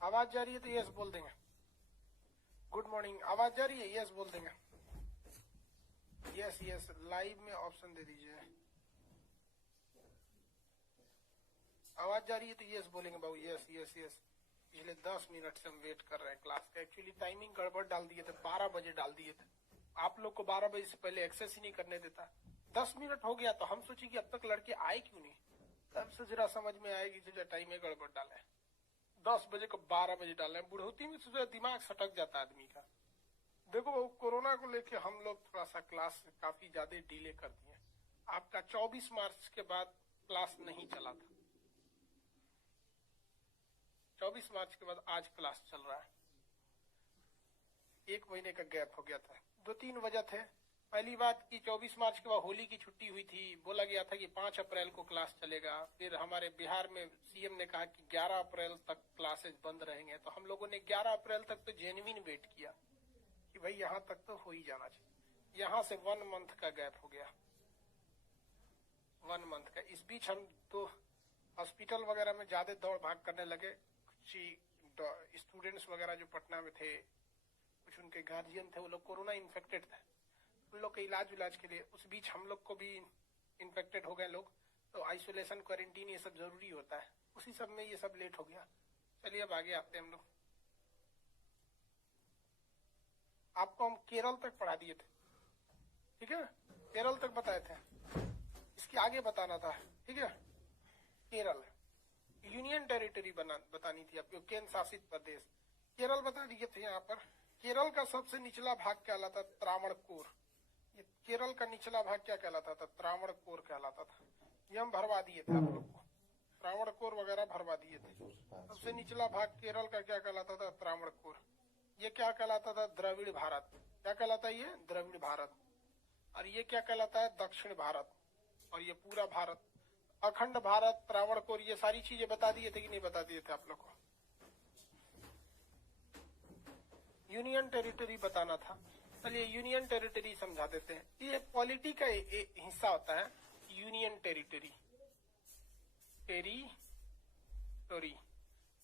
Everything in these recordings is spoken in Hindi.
आवाज जा रही है तो यस बोल देंगे। गुड मॉर्निंग, आवाज जा रही है? यस बोल देंगे। यस यस, लाइव में ऑप्शन दे दीजिए। आवाज जा रही है तो यस बोलेंगे बाबू। Yes yes yes. पिछले 10 मिनट से हम वेट कर रहे हैं क्लास का। एक्चुअली टाइमिंग गड़बड़ डाल दिए थे, 12 बजे डाल दिए थे। आप लोग को 12 बजे से पहले एक्सेस ही नहीं करने देता। 10 मिनट हो गया तो हम सोचे कि अब तक लड़के आए क्यों नहीं। तब से जरा समझ में आएगी जो टाइम में गड़बड़ डाले। 10 बजे को 12 बजे डाले। बुढ़ौती में तो दिमाग सटक जाता है आदमी का। देखो कोरोना को लेके हम लोग थोड़ा सा क्लास काफी ज्यादा डिले कर दिए। आपका 24 मार्च के बाद क्लास नहीं चला था। 24 मार्च के बाद आज क्लास चल रहा है। 1 महीने का गैप हो गया था। 2-3 वजह थे। पहली बात कि 24 मार्च के बाद होली की छुट्टी हुई थी। बोला गया था कि 5 अप्रैल को क्लास चलेगा। फिर हमारे बिहार में सीएम ने कहा कि 11 अप्रैल तक क्लासेज बंद रहेंगे। तो हम लोगों ने 11 अप्रैल तक तो जेन्युइन वेट किया कि भाई यहाँ तक तो हो ही जाना चाहिए। यहाँ से 1 मंथ का गैप हो गया। 1 मंथ का। इस बीच हम तो हॉस्पिटल वगैरह में ज्यादा दौड़ भाग करने लगे। कुछ स्टूडेंट्स वगैरह जो पटना में थे, कुछ उनके गार्जियन थे, वो लोग कोरोना इन्फेक्टेड थे। उन लोग के इलाज के लिए उस बीच हम लोग को भी इन्फेक्टेड हो गए लोग। तो आइसोलेशन, क्वारंटीन ये सब जरूरी होता है। उसी सब में ये सब लेट हो गया। चलिए अब आगे आते हैं हम लोग। आपको हम केरल तक पढ़ा दिए थे, ठीक है? केरल तक बताए थे। इसके आगे बताना था, ठीक है? केरल यूनियन टेरिटरी बतानी थी आपको, केंद्र शासित प्रदेश। केरल बता दिए थे। यहाँ पर केरल का सबसे निचला भाग कहलाता त्रावणकोर। ये केरल का निचला भाग क्या कहलाता था? त्रावणकोर कहलाता था। ये हम भरवा दिए थे आप लोग को। त्रावणकोर वगैरह भरवा दिए थे। सबसे निचला भाग केरल का क्या कहलाता था? त्रावणकोर। ये क्या कहलाता था? द्रविड़ भारत। क्या कहलाता है ये? द्रविड़ भारत। और ये क्या कहलाता है? दक्षिण भारत। और ये पूरा भारत, अखंड भारत, त्रावणकोर, ये सारी चीजें बता दिए थे कि नहीं बता दिए थे आप लोग को? यूनियन टेरिटरी बताना था। चलिए यूनियन टेरिटरी समझा देते हैं। ये पॉलिटी का हिस्सा होता है यूनियन टेरिटरी। टेरिटोरी,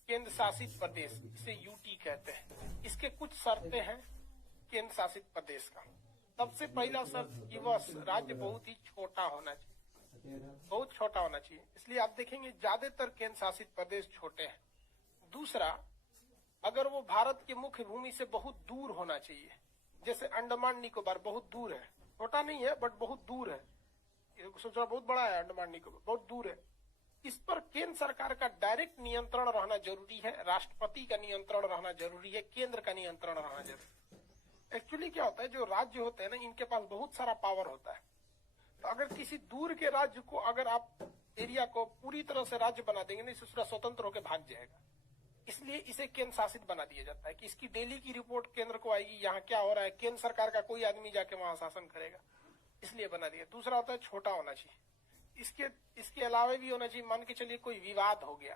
केंद्र शासित प्रदेश, इसे यूटी कहते हैं। इसके कुछ शर्तें हैं केंद्र शासित प्रदेश का। सबसे पहला शर्त कि वह राज्य बहुत ही छोटा होना चाहिए। बहुत छोटा होना चाहिए। इसलिए आप देखेंगे ज्यादातर केंद्र शासित प्रदेश छोटे हैं। दूसरा, अगर वो भारत के मुख्य भूमि से बहुत दूर होना चाहिए। जैसे अंडमान निकोबार बहुत दूर है, छोटा नहीं है बट बहुत दूर है। सोचना बहुत बड़ा है, अंडमान निकोबार बहुत दूर है। इस पर केंद्र सरकार का डायरेक्ट नियंत्रण रहना जरूरी है। राष्ट्रपति का नियंत्रण रहना जरूरी है। केंद्र का नियंत्रण रहना जरूरी है। एक्चुअली क्या होता है, जो राज्य होते हैं ना, इनके पास बहुत सारा पावर होता है। तो अगर किसी दूर के राज्य को, अगर आप एरिया को पूरी तरह से राज्य बना देंगे ना, इससे स्वतंत्र होकर भाग जाएगा। इसलिए इसे केंद्र शासित बना दिया जाता है कि इसकी डेली की रिपोर्ट केंद्र को आएगी, यहाँ क्या हो रहा है। केंद्र सरकार का कोई आदमी जाके वहां शासन करेगा, इसलिए बना दिया। दूसरा होता है छोटा होना चाहिए। इसके अलावा भी होना चाहिए, मान के चलिए कोई विवाद हो गया,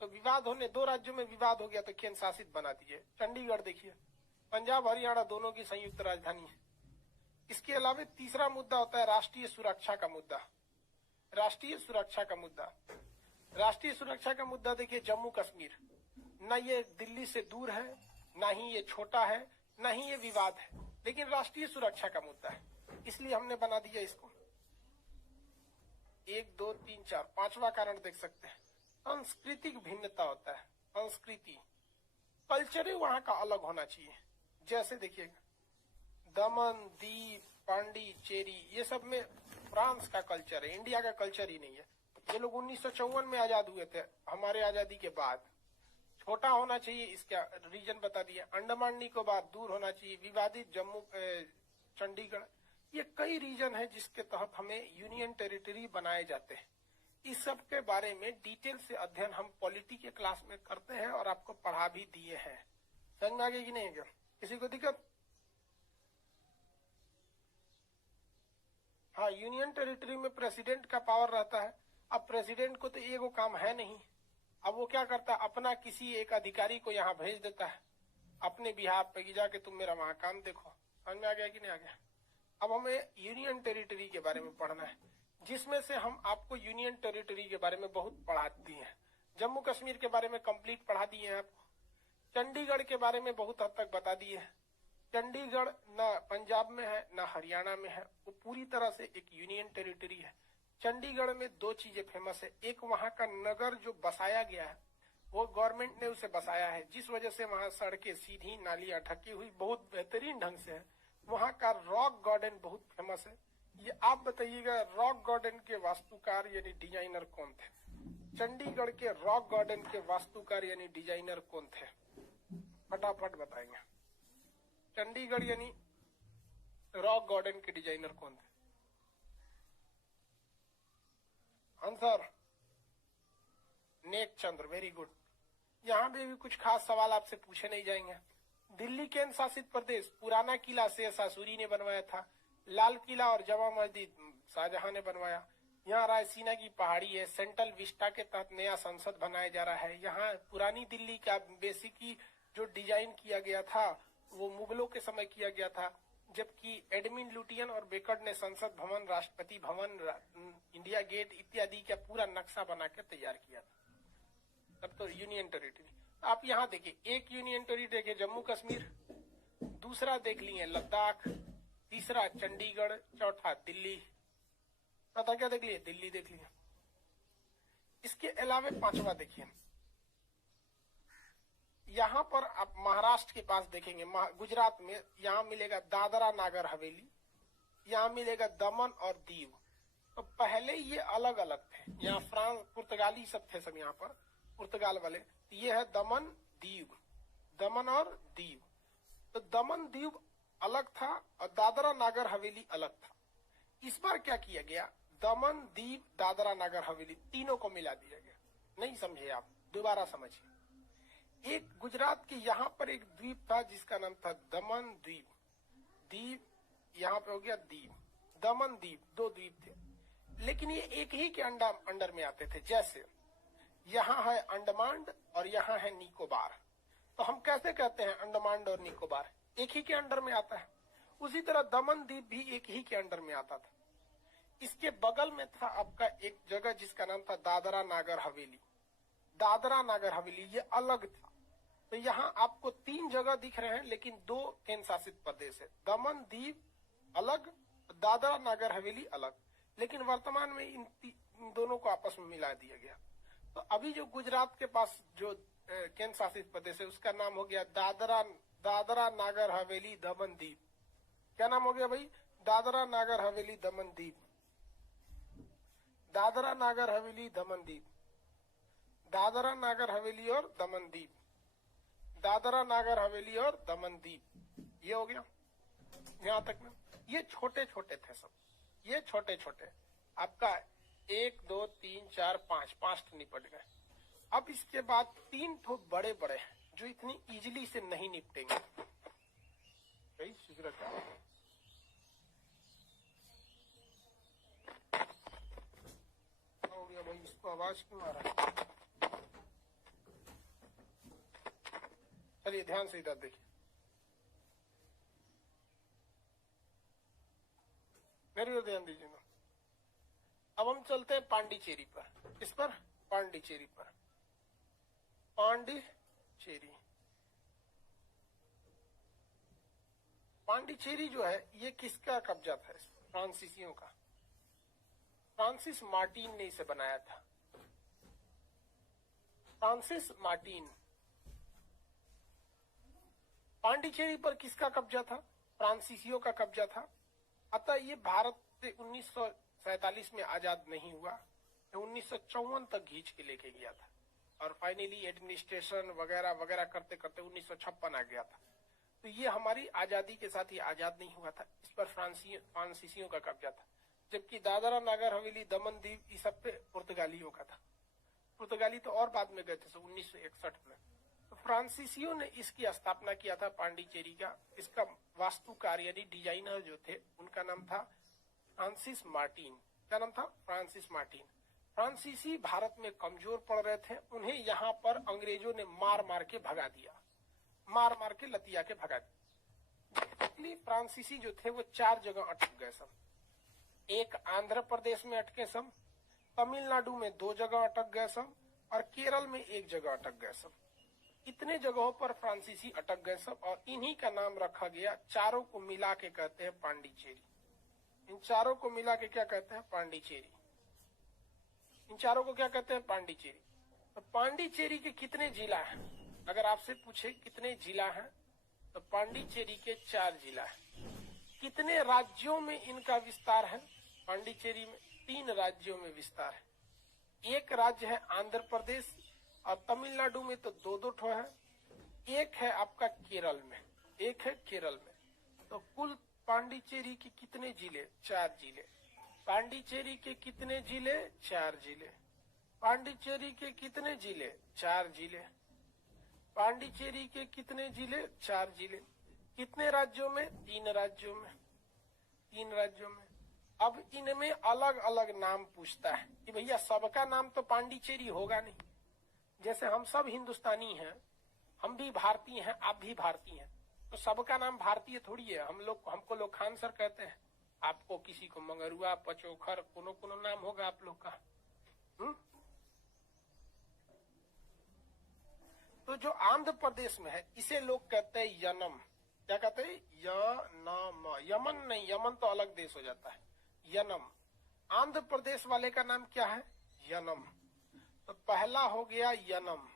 तो विवाद होने, 2 राज्यों में विवाद हो गया तो केंद्र शासित बना दिए। चंडीगढ़ देखिए, पंजाब हरियाणा दोनों की संयुक्त राजधानी है। इसके अलावा तीसरा मुद्दा होता है राष्ट्रीय सुरक्षा का मुद्दा। राष्ट्रीय सुरक्षा का मुद्दा, राष्ट्रीय सुरक्षा का मुद्दा देखिए, जम्मू कश्मीर, न ये दिल्ली से दूर है, न ही ये छोटा है, न ही ये विवाद है, लेकिन राष्ट्रीय सुरक्षा का मुद्दा है, इसलिए हमने बना दिया इसको। 1 2 3 4, 5वां कारण देख सकते हैं, सांस्कृतिक भिन्नता होता है। संस्कृति, कल्चर वहां का अलग होना चाहिए। जैसे देखिएगा, दमन, दीव, पांडिचेरी, ये सब में फ्रांस का कल्चर है, इंडिया का कल्चर ही नहीं है। ये लोग 1954 में आजाद हुए थे, हमारे आजादी के बाद। छोटा होना चाहिए, इसका रीजन बता दिया। अंडमान निकोबार दूर होना चाहिए, विवादित जम्मू, चंडीगढ़, ये कई रीजन है जिसके तहत हमें यूनियन टेरिटरी बनाए जाते हैं। इस सब के बारे में डिटेल से अध्ययन हम पॉलिटी के क्लास में करते हैं और आपको पढ़ा भी दिए हैं। समझ में आ गई कि नहीं? क्या किसी को दिक्कत? हाँ, यूनियन टेरिटरी में प्रेसिडेंट का पावर रहता है। अब प्रेसिडेंट को तो एगो काम है नहीं, अब वो क्या करता है, अपना किसी एक अधिकारी को यहाँ भेज देता है अपने बिहार पे, जाके तुम मेरा वहां काम देखो। समझ में आ गया कि नहीं आ गया? अब हमें यूनियन टेरिटरी के बारे में पढ़ना है, जिसमें से हम आपको यूनियन टेरिटरी के बारे में बहुत पढ़ाती हैं। जम्मू कश्मीर के बारे में कंप्लीट पढ़ा दिए हैं आपको। चंडीगढ़ के बारे में बहुत हद तक बता दिए हैं। चंडीगढ़ न पंजाब में है न हरियाणा में है, वो पूरी तरह से एक यूनियन टेरिटरी है। चंडीगढ़ में दो चीजें फेमस है, एक वहां का नगर जो बसाया गया है, वो गवर्नमेंट ने उसे बसाया है, जिस वजह से वहां सड़कें सीधी, नालियां ढकी हुई बहुत बेहतरीन ढंग से है। वहां का रॉक गार्डन बहुत फेमस है। ये आप बताइएगा, रॉक गार्डन के वास्तुकार यानी डिजाइनर कौन थे? चंडीगढ़ के रॉक गार्डन के वास्तुकार यानी डिजाइनर कौन थे? फटाफट बताएंगे। चंडीगढ़ यानी रॉक गार्डन के डिजाइनर कौन थे? आंसर नेक चंद्र, वेरी गुड। यहाँ पे भी कुछ खास सवाल आपसे पूछे नहीं जाएंगे। दिल्ली केंद्र शासित प्रदेश, पुराना किला शेरशाह सूरी ने बनवाया था। लाल किला और जमा मस्जिद शाहजहां ने बनवाया। यहाँ रायसीना की पहाड़ी है। सेंट्रल विस्टा के तहत नया संसद बनाया जा रहा है। यहाँ पुरानी दिल्ली का बेसिकली जो डिजाइन किया गया था वो मुगलों के समय किया गया था, जबकि एडमिन लुटियन और बेकर्ड ने संसद भवन, राष्ट्रपति भवन, इंडिया गेट इत्यादि का पूरा नक्शा बना के तैयार किया था। तब तो यूनियन टेरिटरी। आप यहाँ देखिए, एक यूनियन टेरिटरी देखिए जम्मू कश्मीर, दूसरा देख लिए लद्दाख, तीसरा चंडीगढ़, चौथा दिल्ली, पता क्या देख लिए? दिल्ली देख लिए। इसके अलावा पांचवा देखिए, यहाँ पर आप महाराष्ट्र के पास देखेंगे, गुजरात में यहाँ मिलेगा दादरा नागर हवेली, यहाँ मिलेगा दमन और दीव। तो पहले ये अलग अलग थे, यहाँ फ्रांस पुर्तगाली सब थे, सब यहाँ पर पुर्तगाल वाले। ये है दमन दीव, दमन और दीव। तो दमन दीव अलग था और दादरा नागर हवेली अलग था। इस बार क्या किया गया, दमन दीव दादरा नागर हवेली तीनों को मिला दिया गया। नहीं समझे आप, दोबारा समझिए। एक गुजरात के यहाँ पर एक द्वीप था जिसका नाम था दमन द्वीप, द्वीप यहाँ पे हो गया दीव, दमन द्वीप, दो द्वीप थे, लेकिन ये एक ही के अंडर में आते थे। जैसे यहाँ है अंडमान और यहाँ है निकोबार, तो हम कैसे कहते हैं अंडमान और निकोबार? एक ही के अंडर में आता है। उसी तरह दमन द्वीप भी एक ही के अंडर में आता था। इसके बगल में था आपका एक जगह जिसका नाम था दादरा नागर हवेली। दादरा नागर हवेली ये अलग था। तो यहाँ आपको तीन जगह दिख रहे हैं, लेकिन दो केंद्र शासित प्रदेश है, दमन द्वीप अलग, दादरा नागर हवेली अलग। लेकिन वर्तमान में इन दोनों को आपस में मिला दिया गया। तो अभी जो गुजरात के पास जो केंद्र शासित प्रदेश है उसका नाम हो गया दादरा नागर हवेली दमन द्वीप। क्या नाम हो गया भाई? दादरा नागर हवेली दमन द्वीप, दादरा नागर हवेली दमन द्वीप, दादरा नागर हवेली और दमन द्वीप, दादरा नागर हवेली और दमन द्वीप। ये हो गया यहाँ तक में। ये छोटे छोटे थे सब, ये छोटे छोटे आपका 1 2 3 4 5 तो निपट गए। अब इसके बाद तीन ठो बड़े बड़े हैं जो इतनी इजीली से नहीं निपटेंगे। हो गया भाई, इसको आवाज क्यों आ रहा है? चलिए ध्यान से इधर देखिए, मेरी ओर ध्यान दीजिए ना। अब हम चलते हैं पांडिचेरी पर। इस पर पांडिचेरी पर, पांडिचेरी, पांडिचेरी जो है ये किसका कब्जा था? फ्रांसीसियों का। फ्रांसिस मार्टिन ने इसे बनाया था। Francis Martin. पांडिचेरी पर किसका कब्जा था? फ्रांसीसियों का कब्जा था। अतः ये भारत से 1947 में आजाद नहीं हुआ, 1954 तक खींच के लेके गया था और फाइनली एडमिनिस्ट्रेशन वगैरह वगैरह करते करते 1956 आ गया था। तो ये हमारी आजादी के साथ ही आजाद नहीं हुआ था। इस पर फ्रांसीसियों का कब्जा था, जबकि दादरा नागर हवेली दमन द्वीप इस सब पे पुर्तगालियों का था। पुर्तगाली तो और बाद में गए थे 1961 में। तो फ्रांसीसियों ने इसकी स्थापना किया था पांडिचेरी का। इसका वास्तुकार यानी डिजाइनर जो थे उनका नाम था फ्रांसिस मार्टिन। क्या नाम था? Francis Martin. फ्रांसीसी भारत में कमजोर पड़ रहे थे, उन्हें यहाँ पर अंग्रेजों ने मार मार के भगा दिया, मार मार के लतिया के भगा दिया। फ्रांसीसी जो थे वो 4 जगह अटक गए सब। एक आंध्र प्रदेश में अटके सब, तमिलनाडु में 2 जगह अटक गए सब, और केरल में एक जगह अटक गए सब। इतने जगहों पर फ्रांसीसी अटक गए सब और इन्हीं का नाम रखा गया, चारों को मिला के कहते हैं पांडिचेरी। इन चारों को मिला के क्या कहते हैं? पांडिचेरी। इन चारों को क्या कहते हैं? पांडिचेरी। तो पांडिचेरी के कितने जिला हैं? अगर आपसे पूछे कितने जिला हैं तो पांडिचेरी के 4 जिला हैं। कितने राज्यों में इनका विस्तार है? पांडिचेरी में 3 राज्यों में विस्तार है। एक राज्य है आंध्र प्रदेश और तमिलनाडु में तो 2-2 ठो है। एक है आपका केरल में, एक है केरल में। तो कुल पांडिचेरी के कितने जिले? 4 जिले। पांडिचेरी के कितने जिले? 4 जिले। पांडिचेरी के कितने जिले? 4 जिले। पांडिचेरी के कितने जिले? 4 जिले। कितने राज्यों में? 3 राज्यों में। 3 राज्यों में। अब इनमें अलग अलग नाम पूछता है कि भैया सबका नाम तो पांडिचेरी होगा नहीं। जैसे हम सब हिंदुस्तानी हैं, हम भी भारतीय हैं, आप भी भारतीय हैं, तो सबका नाम भारतीय थोड़ी है। हमको लोग खान सर कहते हैं, आपको किसी को मंगरुआ, पचोखर, कोनो नाम होगा आप लोग का। तो जो आंध्र प्रदेश में है इसे लोग कहते हैं यनम। क्या कहते हैं? यनम। यमन नहीं, यमन तो अलग देश हो जाता है। यनम। आंध्र प्रदेश वाले का नाम क्या है? यनम। तो पहला हो गया यनम।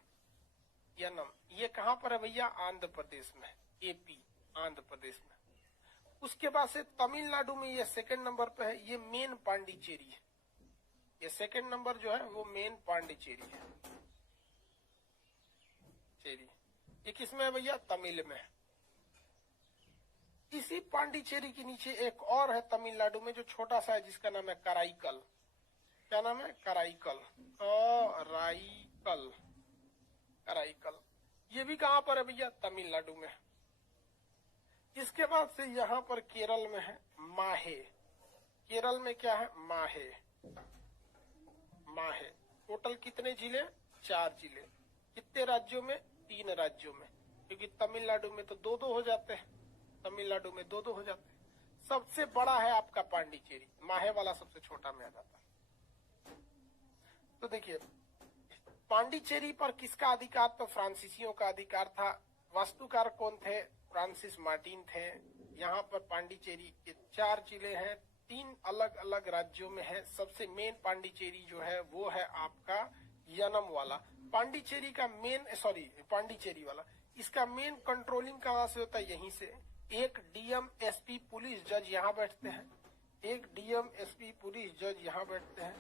यनम ये कहां पर है भैया? आंध्र प्रदेश में, एपी, आंध्र प्रदेश में। उसके बाद से तमिलनाडु में ये 2nd नंबर पे है, ये मेन पांडिचेरी है। ये 2nd नंबर जो है वो मेन पांडिचेरी है। ये किसमें है भैया? तमिल में। इसी पांडिचेरी के नीचे एक और है तमिलनाडु में जो छोटा सा है, जिसका नाम है कराईकल। क्या नाम है? कराईकल। कराईकल। कराईकल ये भी कहां पर है भैया? तमिलनाडु में। इसके बाद से यहाँ पर केरल में है माहे। केरल में क्या है? माहे। माहे। टोटल कितने जिले? 4 जिले। कितने राज्यों में? 3 राज्यों में, क्योंकि तमिलनाडु में तो 2-2 हो जाते हैं। तमिलनाडु में 2-2 हो जाते हैं। सबसे बड़ा है आपका पांडिचेरी, माहे वाला सबसे छोटा में आ जाता है। तो देखिए पांडिचेरी पर किसका अधिकार? तो फ्रांसीसियों का अधिकार था। वास्तुकार कौन थे? फ्रांसिस मार्टिन थे। यहाँ पर पांडिचेरी के 4 जिले हैं, 3 अलग अलग राज्यों में है। सबसे मेन पांडिचेरी जो है वो है आपका यनम वाला। पांडिचेरी का पांडिचेरी वाला, इसका मेन कंट्रोलिंग कहाँ से होता है? यहीं से। एक डीएम एसपी पुलिस जज यहाँ बैठते हैं, एक डीएम एसपी पुलिस जज यहाँ बैठते हैं,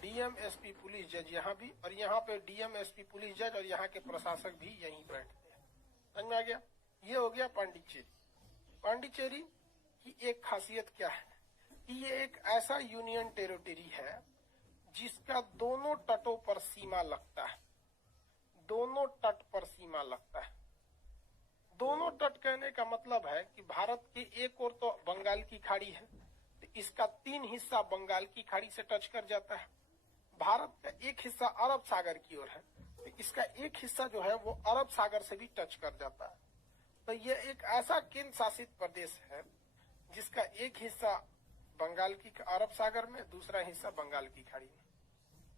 डीएम एसपी पुलिस जज यहाँ भी, और यहाँ पे डीएम एसपी पुलिस जज और यहाँ के प्रशासक भी यहीं बैठते हैं। समझ में आ गया? ये हो गया पांडिचेरी। पांडिचेरी की एक खासियत क्या है कि ये एक ऐसा यूनियन टेरिटरी है जिसका दोनों तटों पर सीमा लगता है। दोनों तट पर सीमा लगता है। दोनों तट कहने का मतलब है कि भारत के एक ओर तो बंगाल की खाड़ी है, तो इसका 3 हिस्सा बंगाल की खाड़ी से टच कर जाता है। भारत का एक हिस्सा अरब सागर की ओर है, तो इसका एक हिस्सा जो है वो अरब सागर से भी टच कर जाता है। तो ये एक ऐसा केंद्र शासित प्रदेश है जिसका एक हिस्सा बंगाल की अरब सागर में, दूसरा हिस्सा बंगाल की खाड़ी में।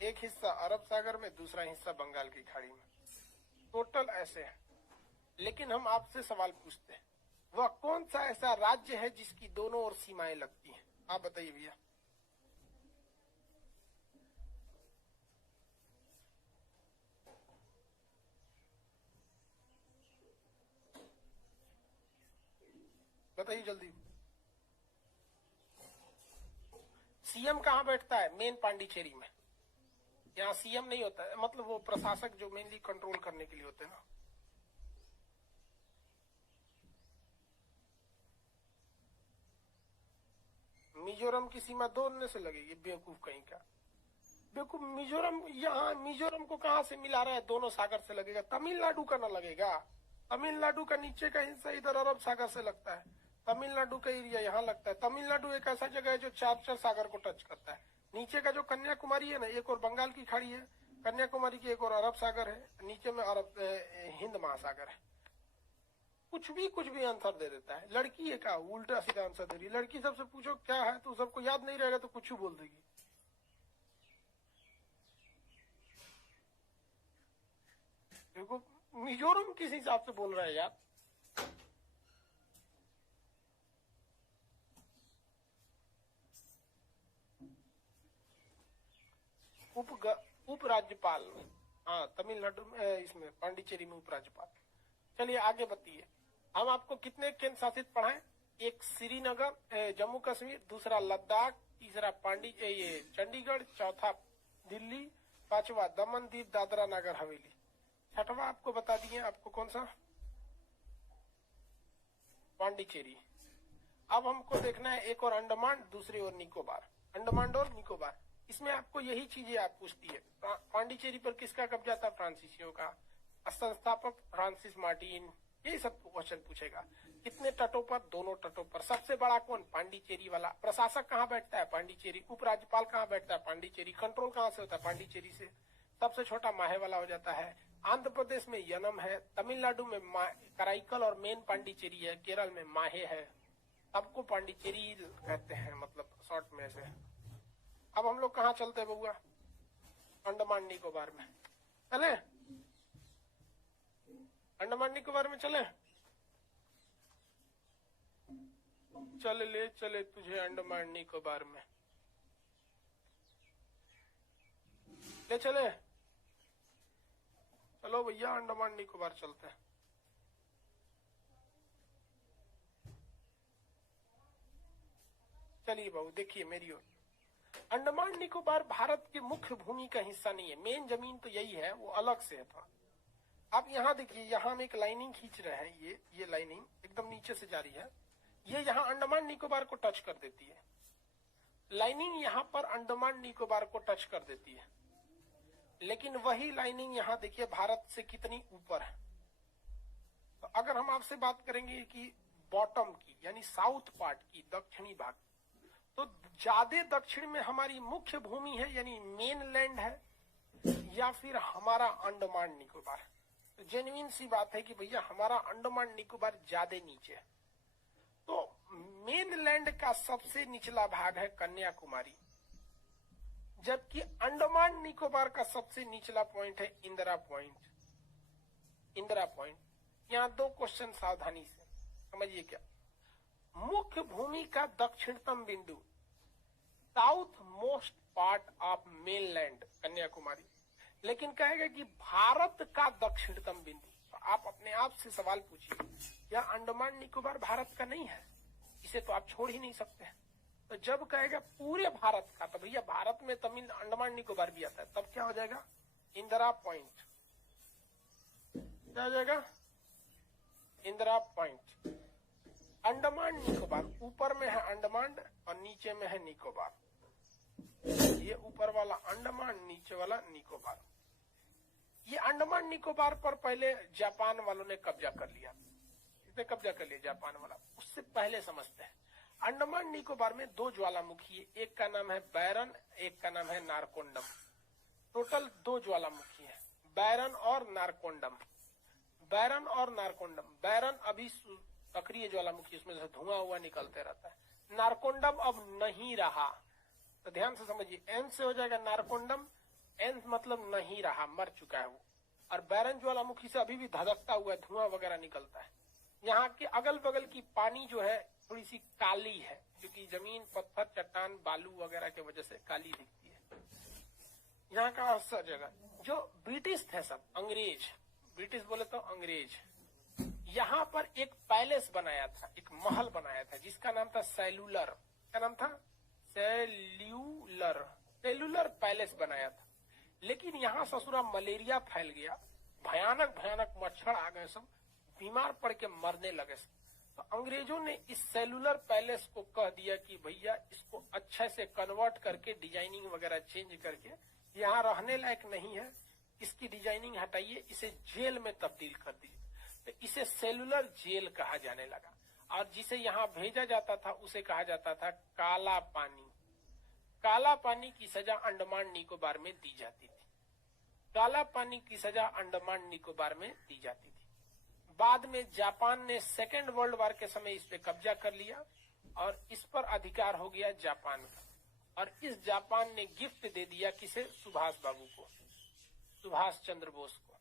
एक हिस्सा अरब सागर में, दूसरा हिस्सा बंगाल की खाड़ी में। टोटल ऐसे है। लेकिन हम आपसे सवाल पूछते हैं, वह कौन सा ऐसा राज्य है जिसकी दोनों ओर सीमाएं लगती हैं? आप बताइए भैया। बताइए जल्दी। सीएम कहाँ बैठता है? मेन पांडिचेरी में। यहाँ सीएम नहीं होता है, मतलब वो प्रशासक जो मेनली कंट्रोल करने के लिए होते हैं ना। मिजोरम की सीमा दोनों से लगेगी, बेवकूफ कहीं का। बेवकूफ, मिजोरम, यहाँ मिजोरम को कहाँ से मिला रहा है? दोनों सागर से लगेगा। तमिलनाडु का ना लगेगा। तमिलनाडु का नीचे का हिस्सा इधर अरब सागर से लगता है, तमिलनाडु का एरिया यहाँ लगता है। तमिलनाडु एक ऐसा जगह है जो 4 सागर को टच करता है। नीचे का जो कन्याकुमारी है ना, एक और बंगाल की खाड़ी है, कन्याकुमारी की एक और अरब सागर है, नीचे में हिंद महासागर है। कुछ भी आंसर दे देता है। लड़की है क्या? उल्टा सीधा आंसर दे रही है। लड़की सबसे पूछो क्या है तो सबको याद नहीं रहेगा तो कुछ भी बोल देगी। मेरे को मिजोरम किस हिसाब से बोल रहा है यार। उपराज्यपाल, हाँ तमिलनाडु में, इसमें पांडिचेरी में उपराज्यपाल। चलिए आगे बताइए, हम आपको कितने केंद्र शासित पढ़ाएं? एक श्रीनगर जम्मू कश्मीर, दूसरा लद्दाख, तीसरा ये चंडीगढ़, चौथा दिल्ली, पांचवा दमन दीव दादरा नगर हवेली, छठवा आपको बता दिए आपको कौन सा, पांडिचेरी। अब हमको देखना है एक और अंडमान, दूसरी ओर निकोबार। अंडमान और निकोबार, इसमें आपको यही चीजें आप पूछती है। पांडिचेरी पर किसका कब्जा था? फ्रांसीसियों का। संस्थापक फ्रांसिस मार्टिन, यही सब क्वेश्चन पूछेगा। कितने तटों पर? दोनों तटों पर। सबसे बड़ा कौन? पांडिचेरी वाला। प्रशासक कहाँ बैठता है? पांडिचेरी। उपराज्यपाल कहाँ बैठता है? पांडिचेरी। कंट्रोल कहाँ से होता है? पांडिचेरी से। सबसे छोटा माहे वाला हो जाता है। आंध्र प्रदेश में यनम है, तमिलनाडु में कराईकल और मेन पांडिचेरी है, केरल में माहे है। सबको पांडिचेरी कहते हैं, मतलब शॉर्ट में से। अब हम लोग कहाँ चलते हैं बबुआ? अंडमान निकोबार में चले, अंडमान निकोबार में चले। चले तुझे अंडमान निकोबार में ले चले। चलो भैया अंडमान निकोबार चलते हैं। चलिए बाबू देखिए मेरी ओर। अंडमान निकोबार भारत की मुख्य भूमि का हिस्सा नहीं है। मेन जमीन तो यही है, वो अलग से है था। अब यहाँ देखिए, यहाँ हम एक लाइनिंग खींच रहे हैं, ये लाइनिंग एकदम नीचे से जा रही है। ये यहाँ अंडमान निकोबार को टच कर देती है। लाइनिंग यहाँ पर अंडमान निकोबार को टच कर देती है, लेकिन वही लाइनिंग यहाँ देखिए भारत से कितनी ऊपर है। तो अगर हम आपसे बात करेंगे कि बॉटम की, यानी साउथ पार्ट की, दक्षिणी भाग, तो ज्यादा दक्षिण में हमारी मुख्य भूमि है, यानी मेन लैंड है, या फिर हमारा अंडमान निकोबार है। तो जेन्युइन सी बात है कि भैया हमारा अंडमान निकोबार ज्यादा नीचे है। तो मेन लैंड का सबसे निचला भाग है कन्याकुमारी, जबकि अंडमान निकोबार का सबसे निचला पॉइंट है इंदिरा पॉइंट। इंदिरा पॉइंट, यहाँ दो क्वेश्चन सावधानी से समझिए। क्या? मुख्य भूमि का दक्षिणतम बिंदु, south most part of mainland Kanyakumari, लेकिन कहेगा कि भारत का दक्षिणतम बिंदु। तो आप अपने आप से सवाल पूछिए, क्या अंडमान निकोबार भारत का नहीं है? इसे तो आप छोड़ ही नहीं सकते। तो जब कहेगा पूरे भारत का, तो भैया भारत में तमिल अंडमान निकोबार भी आता है, तब क्या हो जाएगा? इंदिरा पॉइंट। क्या हो जाएगा? इंदिरा पॉइंट। अंडमान निकोबार, ऊपर में है अंडमान और नीचे में है निकोबार। ये ऊपर वाला अंडमान, नीचे वाला निकोबार। ये अंडमान निकोबार पर पहले जापान वालों ने कब्जा कर लिया। इसने कब्जा कर लिया जापान वाला। उससे पहले समझते हैं, अंडमान निकोबार में दो ज्वालामुखी है, एक का नाम है बैरन, एक का नाम है नारकोंडम। टोटल दो ज्वालामुखी है, बैरन और नारकोंडम। बैरन और नारकोंडम। बैरन अभी सक्रिय ज्वालामुखी, उसमें से धुआं हुआ निकलते रहता है। नारकोंडम अब नहीं रहा, तो ध्यान से समझिए, एन से हो जाएगा नारकोंडम। एन मतलब नहीं रहा, मर चुका है वो। और बैरन ज्वालामुखी से अभी भी धधकता हुआ धुआं वगैरह निकलता है। यहाँ के अगल बगल की पानी जो है थोड़ी सी काली है, क्योंकि जमीन, पत्थर, चट्टान, बालू वगैरह की वजह से काली दिखती है। यहाँ का असर जगह जो ब्रिटिश थे, सब अंग्रेज, ब्रिटिश बोले तो अंग्रेज, यहाँ पर एक पैलेस बनाया था, एक महल बनाया था, जिसका नाम था सेल्यूलर। क्या नाम था? सेल्यूलर। सेल्यूलर पैलेस बनाया था। लेकिन यहाँ ससुरा मलेरिया फैल गया, भयानक भयानक मच्छर आ गए, सब बीमार पड़ के मरने लगे सब। तो अंग्रेजों ने इस सेल्यूलर पैलेस को कह दिया कि भैया इसको अच्छे से कन्वर्ट करके, डिजाइनिंग वगैरह चेंज करके, यहाँ रहने लायक नहीं है, इसकी डिजाइनिंग हटाइए, इसे जेल में तब्दील कर दीजिए। तो इसे सेल्यूलर जेल कहा जाने लगा। और जिसे यहाँ भेजा जाता था उसे कहा जाता था काला पानी। काला पानी की सजा अंडमान निकोबार में दी जाती थी। काला पानी की सजा अंडमान निकोबार में दी जाती थी। बाद में जापान ने सेकेंड वर्ल्ड वॉर के समय इस पे कब्जा कर लिया और इस पर अधिकार हो गया जापान का। और इस जापान ने गिफ्ट दे दिया किसे? सुभाष बाबू को, सुभाष चंद्र बोस को।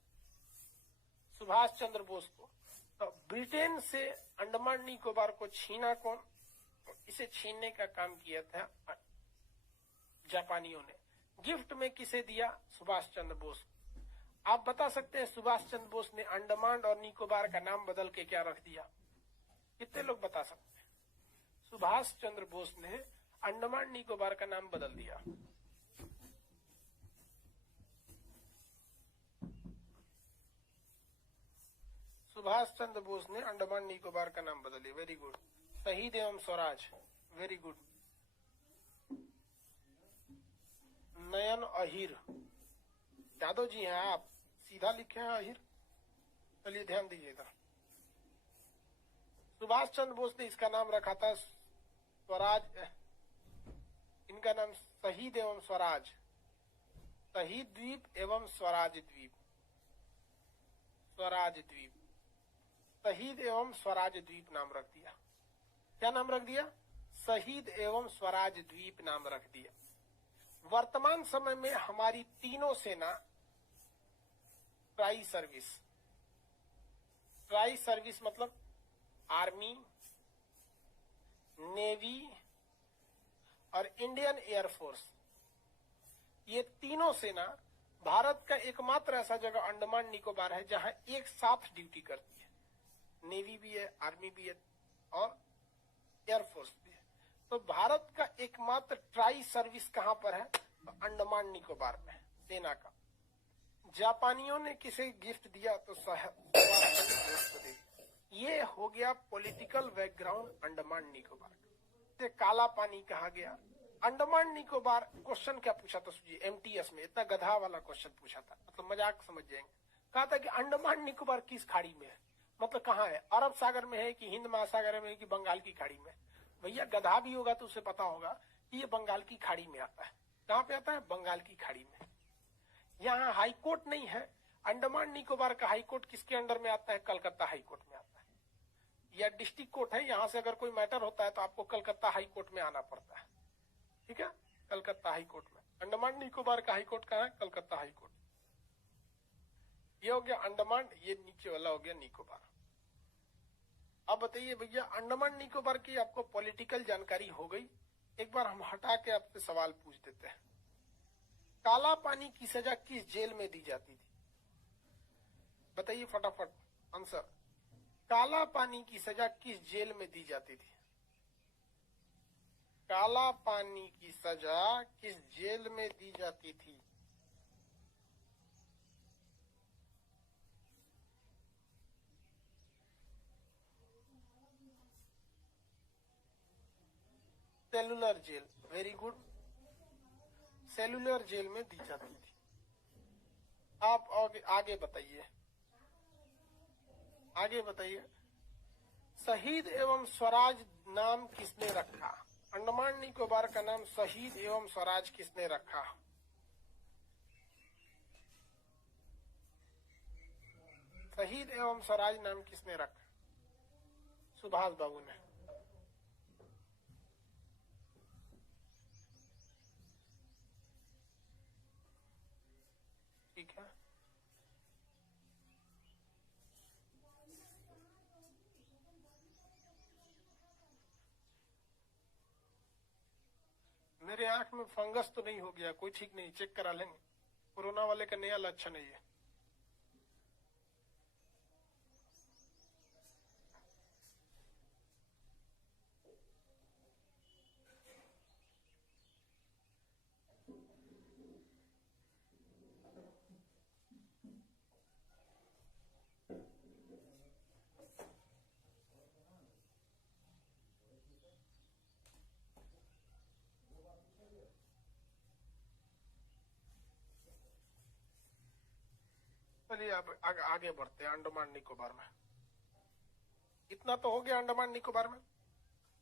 सुभाष चंद्र बोस को। तो ब्रिटेन से अंडमान निकोबार को छीना कौन? इसे छीनने का काम किया था जापानियों ने। गिफ्ट में किसे दिया? सुभाष चंद्र बोस। आप बता सकते हैं सुभाष चंद्र बोस ने अंडमान और निकोबार का नाम बदल के क्या रख दिया? कितने लोग बता सकते हैं? सुभाष चंद्र बोस ने अंडमान निकोबार का नाम बदल दिया। सुभाष चंद्र बोस ने अंडमान निकोबार का नाम बदल दिया। Very good. शहीद एवं स्वराज, वेरी गुड। नयन अहिर, यादव जी हैं आप, सीधा लिखे हैं अहिर। चलिए ध्यान दीजिएगा। सुभाष चंद्र बोस ने इसका नाम रखा था स्वराज, इनका नाम शहीद एवं स्वराज, शहीद द्वीप एवं स्वराज द्वीप, स्वराज द्वीप, शहीद एवं स्वराज द्वीप नाम रख दिया। क्या नाम रख दिया? शहीद एवं स्वराज द्वीप नाम रख दिया। वर्तमान समय में हमारी तीनों सेना ट्राई सर्विस, ट्राई सर्विस मतलब आर्मी, नेवी और इंडियन एयरफोर्स, ये तीनों सेना भारत का एकमात्र ऐसा जगह अंडमान निकोबार है जहां एक साथ ड्यूटी करती है। नेवी भी है, आर्मी भी है और एयरफोर्स भी है। तो भारत का एकमात्र ट्राई सर्विस कहां पर है? तो अंडमान निकोबार में सेना का। जापानियों ने किसे गिफ्ट दिया? तो सुभाष चंद्र बोस को दे। ये हो गया पॉलिटिकल बैकग्राउंड अंडमान निकोबार। से काला पानी कहा गया। अंडमान निकोबार क्वेश्चन क्या पूछा था एमटीएस में? इतना गधा वाला क्वेश्चन पूछा था, मतलब मजाक समझ जाएंगे। कहा था कि अंडमान निकोबार किस खाड़ी में है, मतलब कहाँ है, अरब सागर में है कि हिंद महासागर में है कि बंगाल की खाड़ी में? भैया गधा भी होगा तो उसे पता होगा कि ये बंगाल की खाड़ी में आता है। कहाँ पे आता है? बंगाल की खाड़ी में। यहाँ हाई कोर्ट नहीं है। अंडमान निकोबार का हाई कोर्ट किसके अंडर में आता है? कलकत्ता हाई कोर्ट में आता है। या डिस्ट्रिक्ट कोर्ट है, यहाँ से अगर कोई मैटर होता है तो आपको कलकत्ता हाई कोर्ट में आना पड़ता है। ठीक है, कलकत्ता हाई कोर्ट में। अंडमान निकोबार का हाई कोर्ट कहाँ है? Calcutta high court. ये हो गया अंडमान, ये नीचे वाला हो गया निकोबार। अब बताइए भैया, अंडमान निकोबार की आपको पॉलिटिकल जानकारी हो गई। एक बार हम हटा के आपसे सवाल पूछ देते हैं। काला पानी की सजा किस जेल में दी जाती थी? बताइए फटाफट आंसर। काला पानी की सजा किस जेल में दी जाती थी? काला पानी की सजा किस जेल में दी जाती थी? Cellular Jail, very good. Cellular Jail में दी जाती थी। आप आगे बताइए, आगे बताइए। शहीद एवं स्वराज नाम किसने रखा? अंडमान निकोबार का नाम शहीद एवं स्वराज किसने रखा? शहीद एवं स्वराज नाम किसने रखा? सुभाष बाबू ने। ठीक है, मेरे आंख में फंगस तो नहीं हो गया? कोई ठीक नहीं, चेक करा लेंगे। कोरोना वाले का नया लक्षण है ये। चलिए अब आगे बढ़ते हैं अंडमान निकोबार में। इतना तो हो गया अंडमान निकोबार में।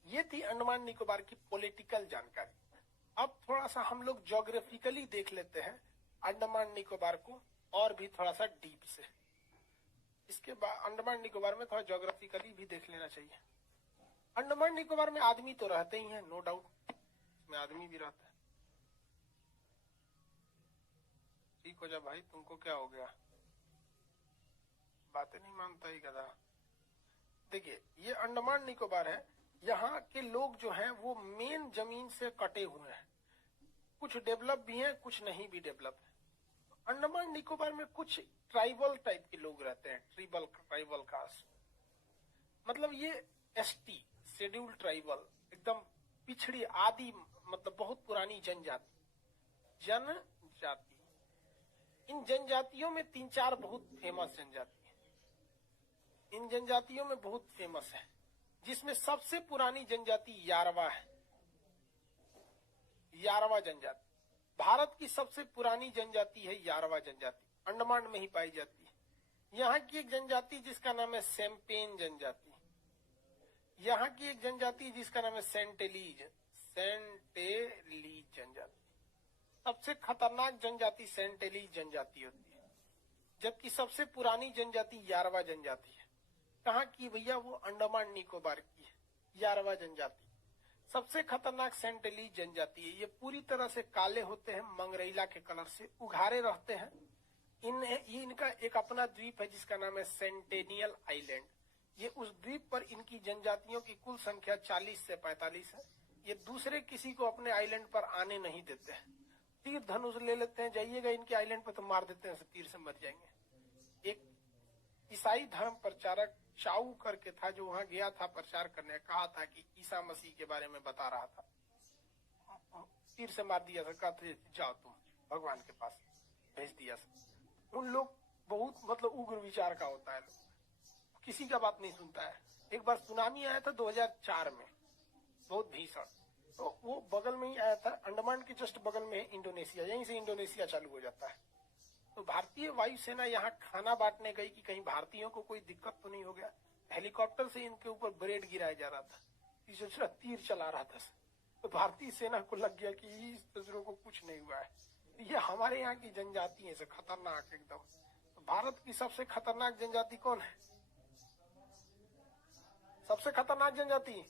ये थी अंडमान निकोबार की पॉलिटिकल जानकारी। अब थोड़ा सा हम लोग ज्योग्राफिकली देख लेते हैं अंडमान निकोबार को, और भी थोड़ा सा डीप से। इसके बाद अंडमान निकोबार में थोड़ा ज्योग्राफिकली भी देख लेना चाहिए। अंडमान निकोबार में आदमी तो रहते ही हैं, नो डाउट, इसमें आदमी भी रहता है। ठीक हो जा भाई, तुमको क्या हो गया? बात बातें नहीं मानता ही गधा। देखिए ये अंडमान निकोबार है, यहाँ के लोग जो हैं वो मेन जमीन से कटे हुए हैं, कुछ डेवलप भी हैं, कुछ नहीं भी डेवलप है। अंडमान निकोबार में कुछ ट्राइबल टाइप के लोग रहते हैं, ट्राइबल कास्ट, मतलब ये एसटी शेड्यूल ट्राइबल, एकदम पिछड़ी आदि, मतलब बहुत पुरानी जनजाति। इन जनजातियों में 3-4 बहुत फेमस जनजाति है। इन जनजातियों में बहुत फेमस है, जिसमें सबसे पुरानी जनजाति यारवा है। यारवा जनजाति भारत की सबसे पुरानी जनजाति है। यारवा जनजाति अंडमान में ही पाई जाती है। यहाँ की एक जनजाति जिसका नाम है सेम्पेन जनजाति, यहाँ की एक जनजाति जिसका नाम है सेंटेलीज जनजाति। सबसे खतरनाक जनजाति सेंटेलीज जनजाति होती है, जबकि सबसे पुरानी जनजाति यारवा जनजाति है। कहाँ की भैया? वो अंडमान निकोबार की है यारवा जनजाति। सबसे खतरनाक सेंटेलीज जनजाति है। ये पूरी तरह से काले होते हैं, मंगरैला के कलर से, उघारे रहते हैं। इनका एक अपना द्वीप है जिसका नाम है सेंटेनियल आइलैंड। ये उस द्वीप पर इनकी जनजातियों की कुल संख्या 40 से 45 है। ये दूसरे किसी को अपने आइलैंड पर आने नहीं देते हैं। तीर धनुष ले लेते हैं, जाइएगा इनके आइलैंड पर तो मार देते हैं, तीर से मर जाएंगे। एक ईसाई धर्म प्रचारक चाऊ करके था, जो वहां गया था प्रचार करने, कहा था कि ईसा मसीह के बारे में बता रहा था, तीर से मार दिया था। कहते जाओ तुम भगवान के पास, भेज दिया। उन लोग बहुत मतलब उग्र विचार का होता है, किसी का बात नहीं सुनता है। एक बार सुनामी आया था 2004 में, बहुत भीषण, तो वो बगल में ही आया था, अंडमान के जस्ट बगल में है इंडोनेशिया, यहीं से इंडोनेशिया चालू हो जाता है। तो भारतीय वायुसेना यहाँ खाना बांटने गई कि कहीं भारतीयों को कोई दिक्कत तो नहीं हो गया। हेलीकॉप्टर से इनके ऊपर ब्रेड गिराया जा रहा था, दूसरा तीर चला रहा था, तो भारतीय सेना को लग गया कि इस दूसरों को कुछ नहीं हुआ है। ये हमारे यहाँ की जनजाति है, खतरनाक एकदम। तो भारत की सबसे खतरनाक जनजाति कौन है? सबसे खतरनाक जनजाति,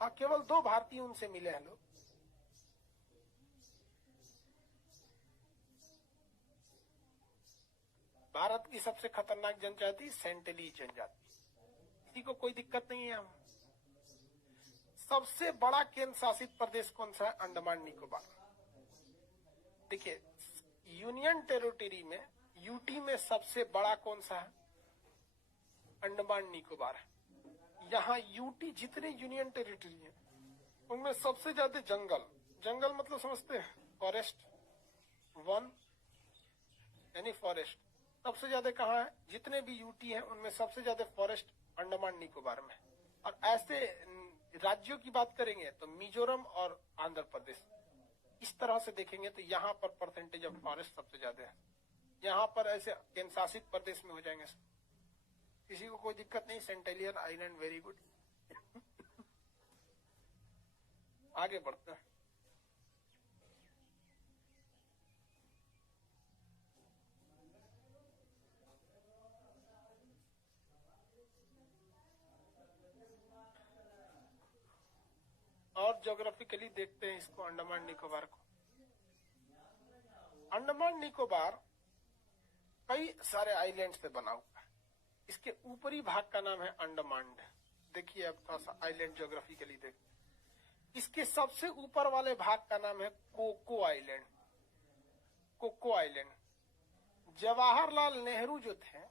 हाँ, केवल 2 भारतीय उनसे मिले हैं लोग। भारत की सबसे खतरनाक जनजाति सेंटेलीज जनजाति, किसी को कोई दिक्कत नहीं है। सबसे बड़ा केंद्र शासित प्रदेश कौन सा है? अंडमान निकोबार। देखिए यूनियन टेरिटरी में यूटी में सबसे बड़ा कौन सा है? अंडमान निकोबार है। यहाँ यूटी जितने यूनियन टेरिटरी है उनमें सबसे ज्यादा जंगल मतलब समझते हैं, फॉरेस्ट, वन यानी फॉरेस्ट सबसे ज्यादा कहाँ है? जितने भी यूटी है उनमें सबसे ज्यादा फॉरेस्ट अंडमान निकोबार में। और ऐसे राज्यों की बात करेंगे तो मिजोरम और आंध्र प्रदेश, इस तरह से देखेंगे तो यहाँ पर परसेंटेज ऑफ फॉरेस्ट सबसे ज्यादा है। यहाँ पर ऐसे केंद्र शासित प्रदेश में हो जाएंगे, किसी को कोई दिक्कत नहीं। सेंटेलियर आइलैंड वेरी गुड। आगे बढ़ते हैं। और ज्योग्राफिकली देखते हैं इसको, अंडमान निकोबार को। अंडमान निकोबार कई सारे आइलैंड से बना हुआ है। इसके ऊपरी भाग का नाम है अंडमान। देखिए अब थोड़ा सा आइलैंड ज्योग्राफिकली देखते हैं। इसके सबसे ऊपर वाले भाग का नाम है Coco Island. Coco Island, Jawaharlal Nehru जो थे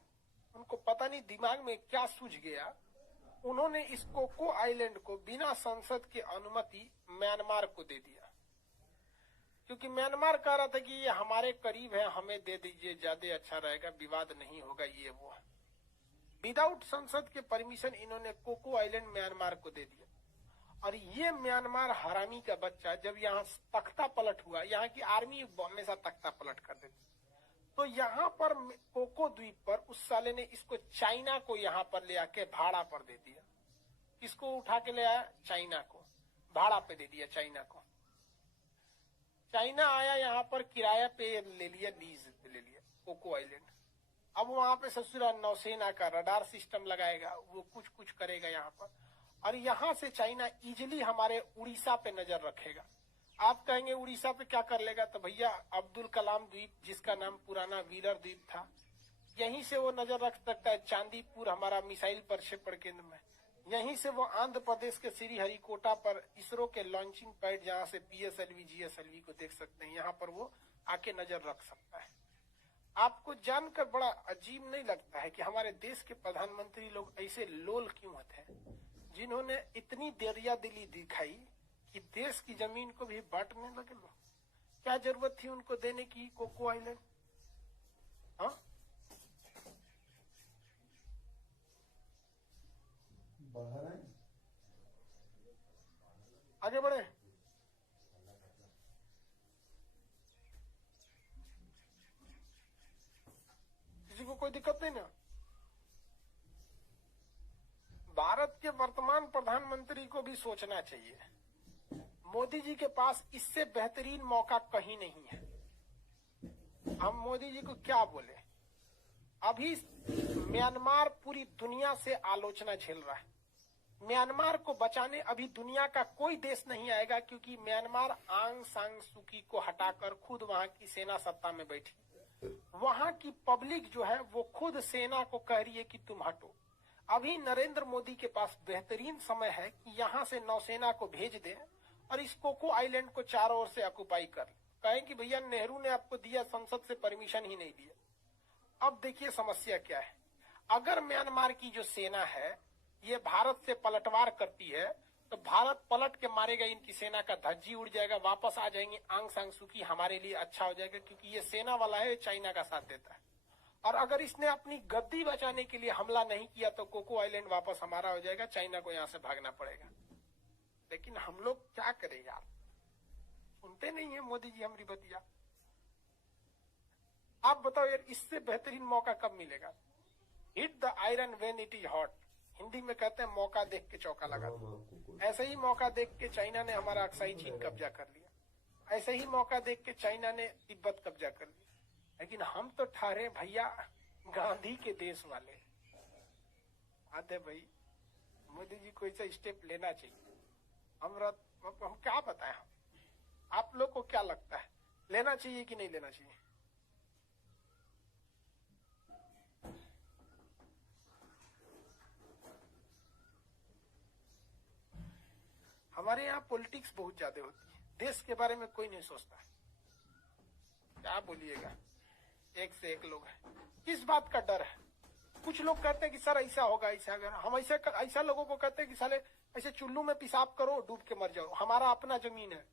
उनको पता नहीं दिमाग में क्या सूझ गया, उन्होंने इस कोको आइलैंड को बिना संसद की अनुमति म्यांमार को दे दिया, क्योंकि म्यांमार कह रहा था कि ये हमारे करीब है, हमें दे दीजिए, ज्यादा अच्छा रहेगा, विवाद नहीं होगा, ये वो। विदाउट संसद के परमिशन इन्होंने कोको आइलैंड म्यांमार को दे दिया। और ये म्यांमार हरामी का बच्चा जब यहाँ तख्ता पलट हुआ, यहाँ की आर्मी हमेशा तख्ता पलट कर देती, तो यहाँ पर कोको द्वीप पर उस साले ने इसको चाइना को यहाँ पर ले आके भाड़ा पर दे दिया। किसको उठा के ले आया? चाइना को भाड़ा पे दे दिया। चाइना को, चाइना आया यहाँ पर किराया पे ले लिया, लीज पे ले लिया कोको आइलैंड। अब वहां पे ससुरा नौसेना का रडार सिस्टम लगाएगा, वो कुछ कुछ करेगा यहाँ पर, और यहाँ से चाइना इजिली हमारे उड़ीसा पे नजर रखेगा। आप कहेंगे उड़ीसा पे क्या कर लेगा, तो भैया अब्दुल कलाम द्वीप, जिसका नाम पुराना व्हीलर द्वीप था, यहीं से वो नजर रख सकता है। चांदीपुर हमारा मिसाइल प्रक्षेपण केंद्र में, यहीं से वो आंध्र प्रदेश के श्रीहरिकोटा पर इसरो के लॉन्चिंग पैड, जहां से पीएसएलवी जीएसएलवी को देख सकते हैं, यहाँ पर वो आके नजर रख सकता है। आपको जानकर बड़ा अजीब नहीं लगता है कि हमारे देश के प्रधानमंत्री लोग ऐसे लोल क्यों होते हैं, जिन्होंने इतनी दरिया दिली दिखाई कि देश की जमीन को भी बांटने लगे लोग। क्या जरूरत थी उनको देने की कोको आइलैंड? हाँ, आगे बढ़े। किसी को कोई दिक्कत नहीं ना? भारत के वर्तमान प्रधानमंत्री को भी सोचना चाहिए, मोदी जी के पास इससे बेहतरीन मौका कहीं नहीं है। हम मोदी जी को क्या बोले? अभी म्यांमार पूरी दुनिया से आलोचना झेल रहा है। म्यांमार को बचाने अभी दुनिया का कोई देश नहीं आएगा, क्योंकि म्यांमार आंग सांग सुकी को हटाकर खुद वहां की सेना सत्ता में बैठी। वहां की पब्लिक जो है वो खुद सेना को कह रही है कि तुम हटो। अभी नरेंद्र मोदी के पास बेहतरीन समय है कि यहाँ से नौसेना को भेज दे और इस कोको आइलैंड को चारों ओर से ऑक्युपाई कर ले। कहें कि भैया नेहरू ने आपको दिया, संसद से परमिशन ही नहीं दिया। अब देखिए समस्या क्या है। अगर म्यांमार की जो सेना है ये भारत से पलटवार करती है, तो भारत पलट के मारेगा, इनकी सेना का धज्जी उड़ जाएगा, वापस आ जाएंगे आंग सांग सुकी, हमारे लिए अच्छा हो जाएगा, क्योंकि ये सेना वाला है, चाइना का साथ देता है। और अगर इसने अपनी गद्दी बचाने के लिए हमला नहीं किया तो कोको आइलैंड वापस हमारा हो जाएगा, चाइना को यहाँ से भागना पड़ेगा। लेकिन हम लोग क्या करें यार, सुनते नहीं है मोदी जी हमारी बतिया। आप बताओ यार, इससे बेहतरीन मौका कब मिलेगा? Hit the iron when it is hot, Hindi में कहते हैं मौका देख के चौका लगा दो। ऐसे ही मौका देख के चाइना ने हमारा अक्साई चीन कब्जा कर लिया, ऐसे ही मौका देख के चाइना ने तिब्बत कब्जा कर लिया। लेकिन हम तो ठहरे भैया गांधी के देश वाले। आते भाई मोदी जी को ऐसा स्टेप लेना चाहिए। हम क्या बताएं, आप लोग को क्या लगता है, लेना चाहिए कि नहीं लेना चाहिए? हमारे यहाँ पॉलिटिक्स बहुत ज्यादा होती है, देश के बारे में कोई नहीं सोचता। क्या बोलिएगा, एक से एक लोग हैं। किस बात का डर है? कुछ लोग कहते हैं कि सर ऐसा होगा, ऐसा अगर हम ऐसा लोगों को कहते हैं कि साले ऐसे चुल्लू में पेशाब करो, डूब के मर जाओ। हमारा अपना जमीन है,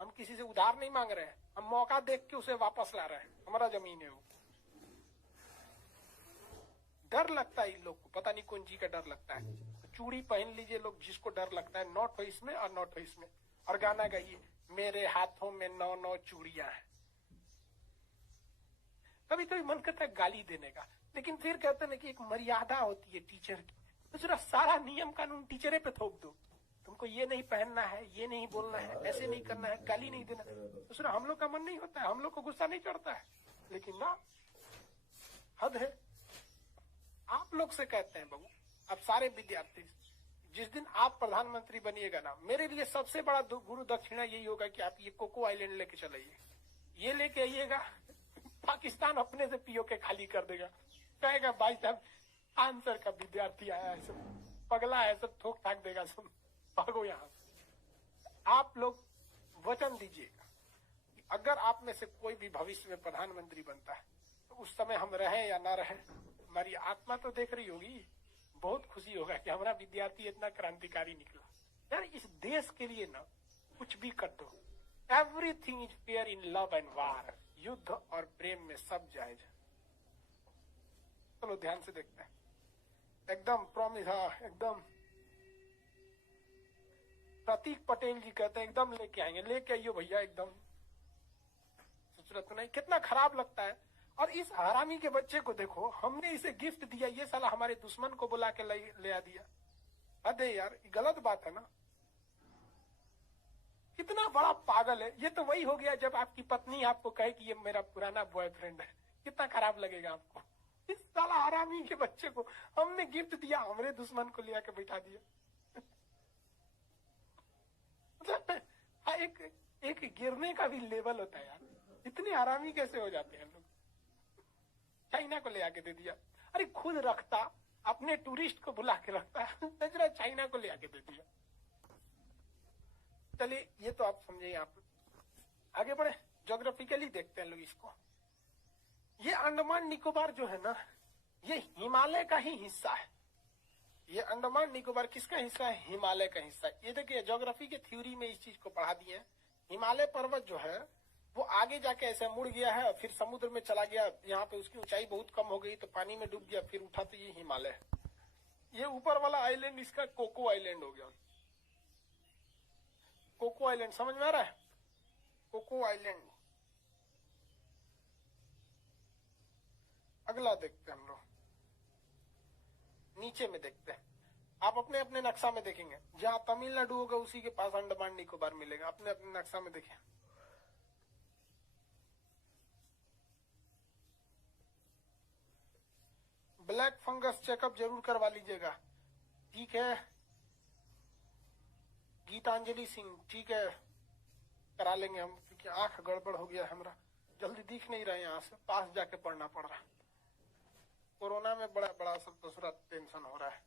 हम किसी से उधार नहीं मांग रहे हैं, हम मौका देख के उसे वापस ला रहे हैं, हमारा जमीन है वो। डर लगता है इन लोग को, पता नहीं कौन जी का डर लगता है। चूड़ी पहन लीजिए लोग, जिसको डर लगता है, नॉट हो इसमें और नॉट हो इसमें, और गाना गाइए मेरे हाथों में 9 चूड़ियां हैं। कभी कभी मन करता है गाली देने का, लेकिन फिर कहते हैं कि एक मर्यादा होती है टीचर की, तो जरा सारा नियम कानून टीचरे पे थोप दो। तुमको ये नहीं पहनना है, ये नहीं बोलना है, ऐसे नहीं करना है, गाली नहीं देना। दूसरा हम लोग का मन नहीं होता है, हम लोग को गुस्सा नहीं चढ़ता है, लेकिन ना हद है। आप लोग से कहते हैं बाबू, अब सारे विद्यार्थी, जिस दिन आप प्रधानमंत्री बनिएगा ना, मेरे लिए सबसे बड़ा गुरु दक्षिणा यही होगा कि आप ये कोको आइलैंड लेके चलाइए। ये लेके आइएगा, पाकिस्तान अपने से पीओ के खाली कर देगा, कहेगा भाई साहब आंसर का विद्यार्थी आया है, सब पगला है, सब ठोक ठाक देगा, सब भागो यहाँ से। आप लोग वचन दीजिएगा कि अगर आप में से कोई भी भविष्य में प्रधानमंत्री बनता है तो उस समय हम रहें या ना रहें, हमारी आत्मा तो देख रही होगी, बहुत खुशी होगा कि हमारा विद्यार्थी इतना क्रांतिकारी निकला। यार इस देश के लिए ना कुछ भी कर दो। Everything is fair in love and वार, युद्ध और प्रेम में सब जायज है। चलो ध्यान से देखते हैं, एकदम प्रॉमिस, हाँ एकदम प्रतीक पटेल जी कहते हैं एकदम लेके आएंगे, लेके आइयो भैया एकदम। सूरत नहीं, कितना खराब लगता है। और इस हरामी के बच्चे को देखो, हमने इसे गिफ्ट दिया, ये साला हमारे दुश्मन को बुला के ले आ दिया। अरे यार गलत बात है ना, कितना बड़ा पागल है। ये तो वही हो गया जब आपकी पत्नी आपको कहे कि ये मेरा पुराना बॉयफ्रेंड है, कितना खराब लगेगा आपको। इस साला हरामी के बच्चे को हमने गिफ्ट दिया, हमारे दुश्मन को ले आके बैठा दिया। एक गिरने का भी लेवल होता है यार, इतने आरामी कैसे हो जाते हैं लोग। चाइना को ले आके दे दिया, अरे खुद रखता, अपने टूरिस्ट को बुला के रखता, नजरा चाइना को ले आके दे दिया। चलिए ये तो आप समझे। आप आगे बढ़े, ज्योग्राफिकली देखते हैं लोग इसको। ये अंडमान निकोबार जो है ना, ये हिमालय का ही हिस्सा है। ये अंडमान निकोबार किसका हिस्सा है? हिमालय का हिस्सा है। ये देखिए ज्योग्राफी के थ्योरी में इस चीज को पढ़ा दिए हैं। हिमालय पर्वत जो है वो आगे जाके ऐसे मुड़ गया है, फिर समुद्र में चला गया, यहाँ पे उसकी ऊंचाई बहुत कम हो गई तो पानी में डूब गया, फिर उठा तो ये हिमालय है। ये ऊपर वाला आइलैंड इसका कोको आइलैंड हो गया। कोको आइलैंड समझ में आ रहा है? Coco Island. अगला देखते हैं हम लोग, नीचे में देखते हैं। आप अपने अपने नक्शा में देखेंगे, जहां तमिलनाडु होगा उसी के पास अंडमान निकोबार मिलेगा। अपने अपने नक्शा में देखें। ब्लैक फंगस चेकअप जरूर करवा लीजिएगा, ठीक है? गीतांजलि सिंह, ठीक है, करा लेंगे हम, क्योंकि आंख गड़बड़ हो गया हमारा, जल्दी दिख नहीं रहे, यहाँ से पास जाके पढ़ना पड़ रहा है। कोरोना में बड़ा बड़ा सब दूसरा टेंशन हो रहा है।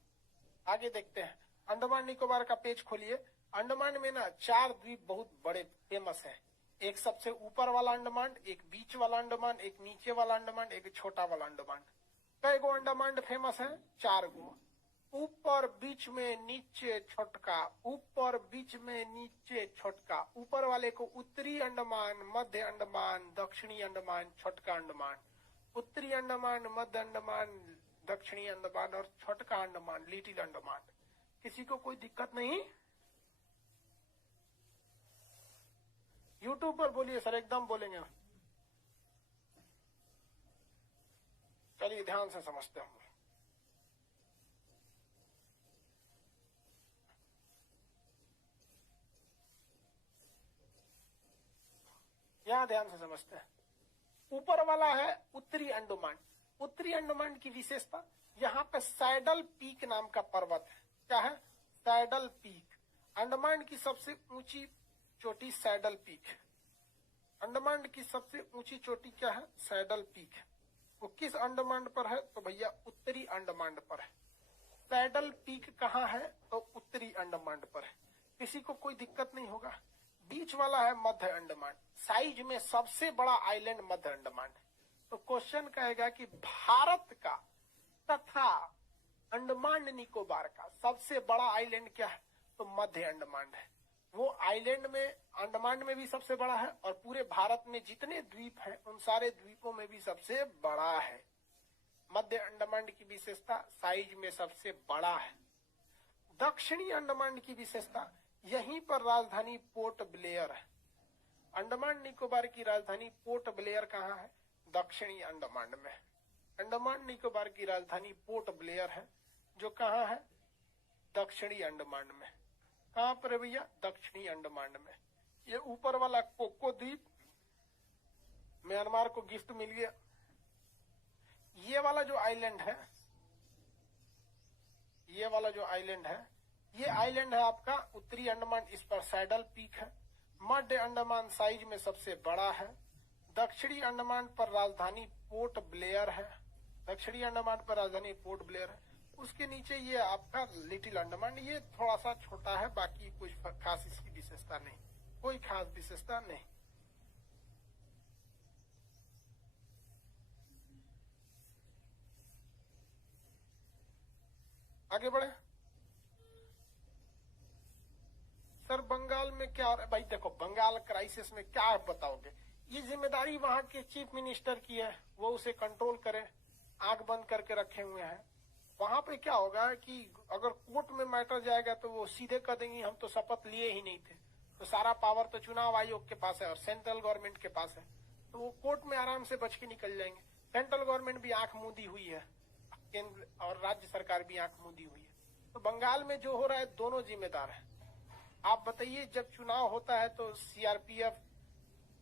आगे देखते हैं, अंडमान निकोबार का पेज खोलिए। अंडमान में ना 4 द्वीप बहुत बड़े फेमस है। एक सबसे ऊपर वाला अंडमान, एक बीच वाला अंडमान, एक नीचे वाला अंडमान, एक छोटा वाला अंडमान। कई गो अंडमान फेमस है? 4 गो। ऊपर, बीच में, नीचे, छोटका। ऊपर, बीच में, नीचे, छोटका। ऊपर वाले को उत्तरी अंडमान, मध्य अंडमान, दक्षिणी अंडमान, छोटका अंडमान। उत्तरी अंडमान, मध्य अंडमान, दक्षिणी अंडमान और छोटका अंडमान, लिटिल अंडमान। किसी को कोई दिक्कत नहीं? यूट्यूब पर बोलिए सर, एकदम बोलेंगे। चलिए ध्यान से समझते हैं। यहां ध्यान से समझते हैं। ऊपर वाला है उत्तरी अंडमान। उत्तरी अंडमान की विशेषता, यहाँ पे सैडल पीक नाम का पर्वत है। क्या है? Saddle peak. अंडमान की सबसे ऊंची चोटी सैडल पीक है। अंडमान की सबसे ऊंची चोटी क्या है? सैडल पीक है। वो किस अंडमान पर है? तो भैया उत्तरी अंडमान पर है। सैडल पीक कहाँ है? तो उत्तरी अंडमान पर है। किसी को कोई दिक्कत नहीं होगा। बीच वाला है मध्य अंडमान। साइज में सबसे बड़ा आइलैंड मध्य अंडमान है। तो क्वेश्चन कहेगा कि भारत का तथा अंडमान निकोबार का सबसे बड़ा आइलैंड क्या है? तो मध्य अंडमान है। वो आइलैंड में, अंडमान में भी सबसे बड़ा है और पूरे भारत में जितने द्वीप हैं उन सारे द्वीपों में भी सबसे बड़ा है। मध्य अंडमान की विशेषता साइज में सबसे बड़ा है। दक्षिणी अंडमान की विशेषता, यहीं पर राजधानी पोर्ट ब्लेयर है। अंडमान निकोबार की राजधानी पोर्ट ब्लेयर कहाँ है? दक्षिणी अंडमान में। अंडमान निकोबार की राजधानी पोर्ट ब्लेयर है, जो कहाँ है? दक्षिणी अंडमान में। कहाँ पर है भैया? दक्षिणी अंडमान में। ये ऊपर वाला कोको द्वीप म्यांमार को गिफ्ट मिल गया। ये वाला जो आइलैंड है, ये वाला जो आइलैंड है, ये आइलैंड है आपका उत्तरी अंडमान। इस पर सैडल पीक है। मध्य अंडमान साइज में सबसे बड़ा है। दक्षिणी अंडमान पर राजधानी पोर्ट ब्लेयर है। दक्षिणी अंडमान पर राजधानी पोर्ट ब्लेयर है। उसके नीचे ये आपका लिटिल अंडमान, ये थोड़ा सा छोटा है, बाकी कुछ खास इसकी विशेषता नहीं, कोई खास विशेषता नहीं। आगे बढ़े सर। बंगाल में क्या हो रहा है? भाई देखो, बंगाल क्राइसिस में क्या बताओगे? ये जिम्मेदारी वहां के चीफ मिनिस्टर की है, वो उसे कंट्रोल करे, आंख बंद करके रखे हुए हैं। वहां पे क्या होगा कि अगर कोर्ट में मैटर जाएगा तो वो सीधे कह देंगी हम तो शपथ लिए ही नहीं थे। तो सारा पावर तो चुनाव आयोग के पास है और सेंट्रल गवर्नमेंट के पास है, तो वो कोर्ट में आराम से बच के निकल जाएंगे। सेंट्रल गवर्नमेंट भी आंख मूंदी हुई है, केंद्र और राज्य सरकार भी आंख मूंदी हुई है। तो बंगाल में जो हो रहा है दोनों जिम्मेदार है। आप बताइए, जब चुनाव होता है तो सीआरपीएफ,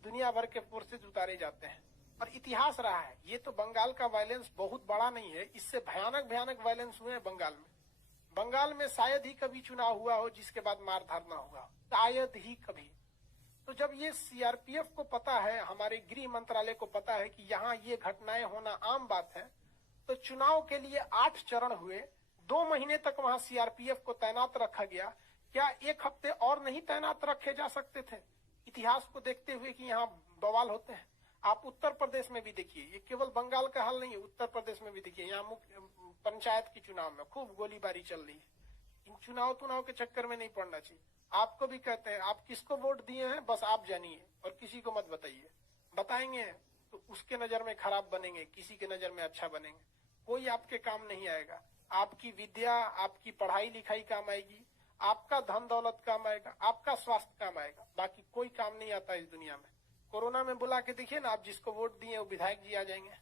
दुनिया भर के फोर्सेज उतारे जाते हैं और इतिहास रहा है। ये तो बंगाल का वायलेंस बहुत बड़ा नहीं है, इससे भयानक भयानक वायलेंस हुए हैं बंगाल में। बंगाल में शायद ही कभी चुनाव हुआ हो जिसके बाद मार धार ना हुआ, शायद ही कभी। तो जब ये सीआरपीएफ को पता है, हमारे गृह मंत्रालय को पता है कि यहाँ ये घटनाएं होना आम बात है, तो चुनाव के लिए 8 चरण हुए, 2 महीने तक वहां सीआरपीएफ को तैनात रखा गया। क्या 1 हफ्ते और नहीं तैनात रखे जा सकते थे, इतिहास को देखते हुए कि यहाँ बवाल होते हैं? आप उत्तर प्रदेश में भी देखिए, ये केवल बंगाल का हाल नहीं है, उत्तर प्रदेश में भी देखिए, यहाँ मुख्य पंचायत की चुनाव में खूब गोलीबारी चल रही है। इन चुनाव के चक्कर में नहीं पड़ना चाहिए। आपको भी कहते हैं, आप किसको वोट दिए हैं बस आप जानिए और किसी को मत बताइए। बताएंगे तो उसके नजर में खराब बनेंगे, किसी के नजर में अच्छा बनेंगे। कोई आपके काम नहीं आएगा। आपकी विद्या, आपकी पढ़ाई लिखाई काम आएगी, आपका धन दौलत काम आएगा, आपका स्वास्थ्य काम आएगा, बाकी कोई काम नहीं आता इस दुनिया में। कोरोना में बुला के देखिए ना, आप जिसको वोट दिए वो विधायक जी आ जाएंगे?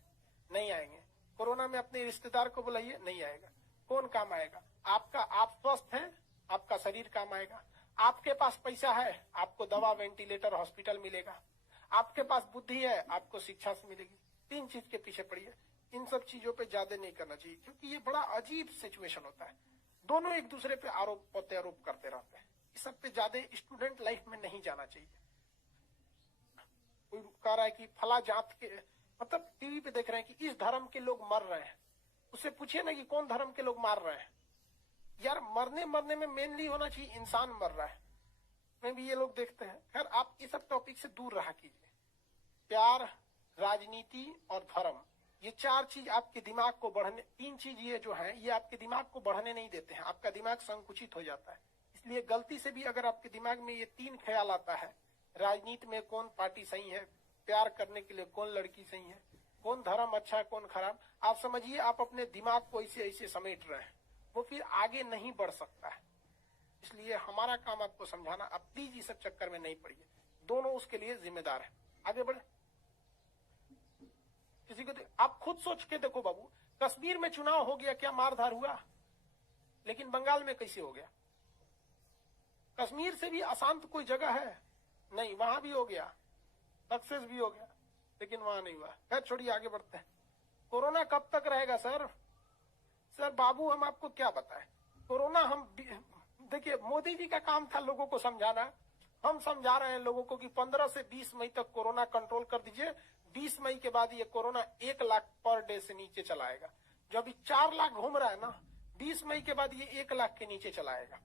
नहीं आएंगे। कोरोना में अपने रिश्तेदार को बुलाइए, नहीं आएगा। कौन काम आएगा? आपका, आप स्वस्थ हैं, आपका शरीर काम आएगा। आपके पास पैसा है, आपको दवा, वेंटिलेटर, हॉस्पिटल मिलेगा। आपके पास बुद्धि है, आपको शिक्षा से मिलेगी। 3 चीज के पीछे पड़िए। इन सब चीजों पे ज्यादा नहीं करना चाहिए, क्योंकि ये बड़ा अजीब सिचुएशन होता है। दोनों एक दूसरे पे आरोप प्रत्यारोप करते रहते हैं। इस सब पे ज्यादा स्टूडेंट लाइफ में नहीं जाना चाहिए। कोई कह रहा है कि फला जात के, मतलब टीवी पे देख रहे हैं कि इस धर्म के लोग मर रहे हैं, उससे पूछिए ना कि कौन धर्म के लोग मार रहे हैं। यार मरने में मेनली होना चाहिए इंसान मर रहा है, में भी ये लोग देखते हैं। खैर, आप इस सब टॉपिक से दूर रहा कीजिए। प्यार, राजनीति और धर्म, ये 4 चीज आपके दिमाग को बढ़ने, 3 चीज ये जो है, ये आपके दिमाग को बढ़ने नहीं देते हैं। आपका दिमाग संकुचित हो जाता है। इसलिए गलती से भी अगर आपके दिमाग में ये 3 ख्याल आता है, राजनीति में कौन पार्टी सही है, प्यार करने के लिए कौन लड़की सही है, कौन धर्म अच्छा है, कौन खराब, आप समझिए आप अपने दिमाग को ऐसे समेट रहे हैं, वो फिर आगे नहीं बढ़ सकता है। इसलिए हमारा काम आपको समझाना, आप प्लीज इस सब चक्कर में नहीं पड़िए। दोनों उसके लिए जिम्मेदार है। आगे बढ़े। किसी को आप खुद सोच के देखो बाबू, कश्मीर में चुनाव हो गया, क्या मारधार हुआ? लेकिन बंगाल में कैसे हो गया? कश्मीर से भी अशांत कोई जगह है? नहीं, वहां भी हो गया, सक्सेस भी हो गया, लेकिन वहां नहीं हुआ। खैर छोड़िए, आगे बढ़ते हैं। कोरोना कब तक रहेगा सर? सर बाबू, हम आपको क्या बताएं। कोरोना, हम देखिए, मोदी जी का काम था लोगों को समझाना। हम समझा रहे हैं लोगों को कि 15 से 20 मई तक कोरोना कंट्रोल कर दीजिए। 20 मई के बाद ये कोरोना 1 लाख पर डे से नीचे चलाएगा। जो अभी 4 लाख घूम रहा है ना, 20 मई के बाद ये 1 लाख के नीचे चलाएगा।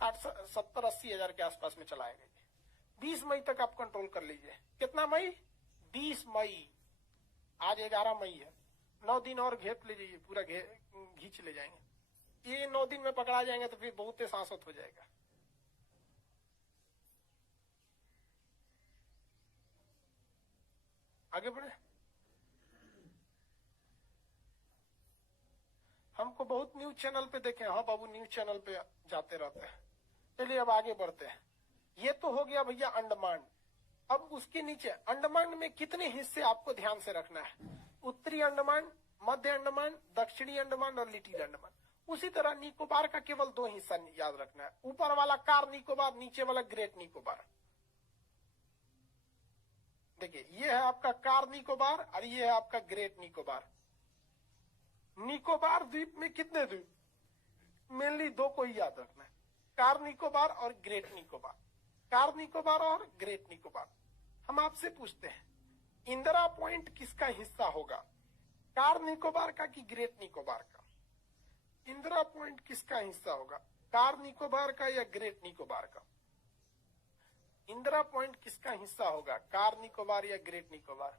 60-70-80 हजार के आसपास में चलाएगा। 20 मई तक आप कंट्रोल कर लीजिए। कितना मई? 20 मई। आज 11 मई है। 9 दिन और घेप ले जाइए, पूरा घींच ले जाएंगे। ये 9 दिन में पकड़ा जाएंगे तो फिर बहुत सांसत हो जाएगा। आगे बढ़े। हमको बहुत न्यूज चैनल पे देखे। हाँ बाबू, न्यूज चैनल पे जाते रहते हैं। चलिए अब आगे बढ़ते हैं। ये तो हो गया भैया अंडमान। अब उसके नीचे अंडमान में कितने हिस्से आपको ध्यान से रखना है? उत्तरी अंडमान, मध्य अंडमान, दक्षिणी अंडमान और लिटिल अंडमान। उसी तरह निकोबार का केवल 2 हिस्सा याद रखना है। ऊपर वाला कार निकोबार, नीचे वाला ग्रेट निकोबार। देखिए, ये है आपका कार निकोबार और ये है आपका ग्रेट निकोबार। निकोबार द्वीप में कितने द्वीप? मेनली 2 को ही याद रखना है, कार निकोबार और ग्रेट निकोबार। कार निकोबार और ग्रेट निकोबार। हम आपसे पूछते हैं, इंदिरा पॉइंट किसका हिस्सा होगा? कार निकोबार का कि ग्रेट निकोबार का? इंदिरा पॉइंट किसका हिस्सा होगा, कार निकोबार का या ग्रेट निकोबार का? इंदिरा पॉइंट किसका हिस्सा होगा, कार निकोबार या ग्रेट निकोबार?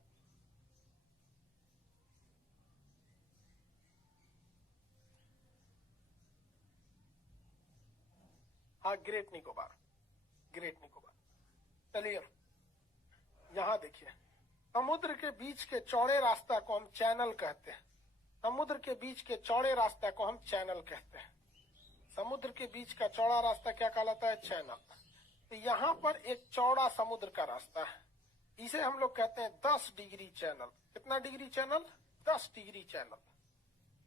हाँ, ग्रेट निकोबार, ग्रेट निकोबार। चलिए यहां देखिए, समुद्र के बीच के चौड़े रास्ता को हम चैनल कहते हैं। समुद्र के बीच के चौड़े रास्ता को हम चैनल कहते हैं। समुद्र के बीच का चौड़ा रास्ता क्या कहलाता है? चैनल। तो यहाँ पर एक चौड़ा समुद्र का रास्ता है, इसे हम लोग कहते हैं 10 डिग्री चैनल। कितना degree channel? 10 degree channel.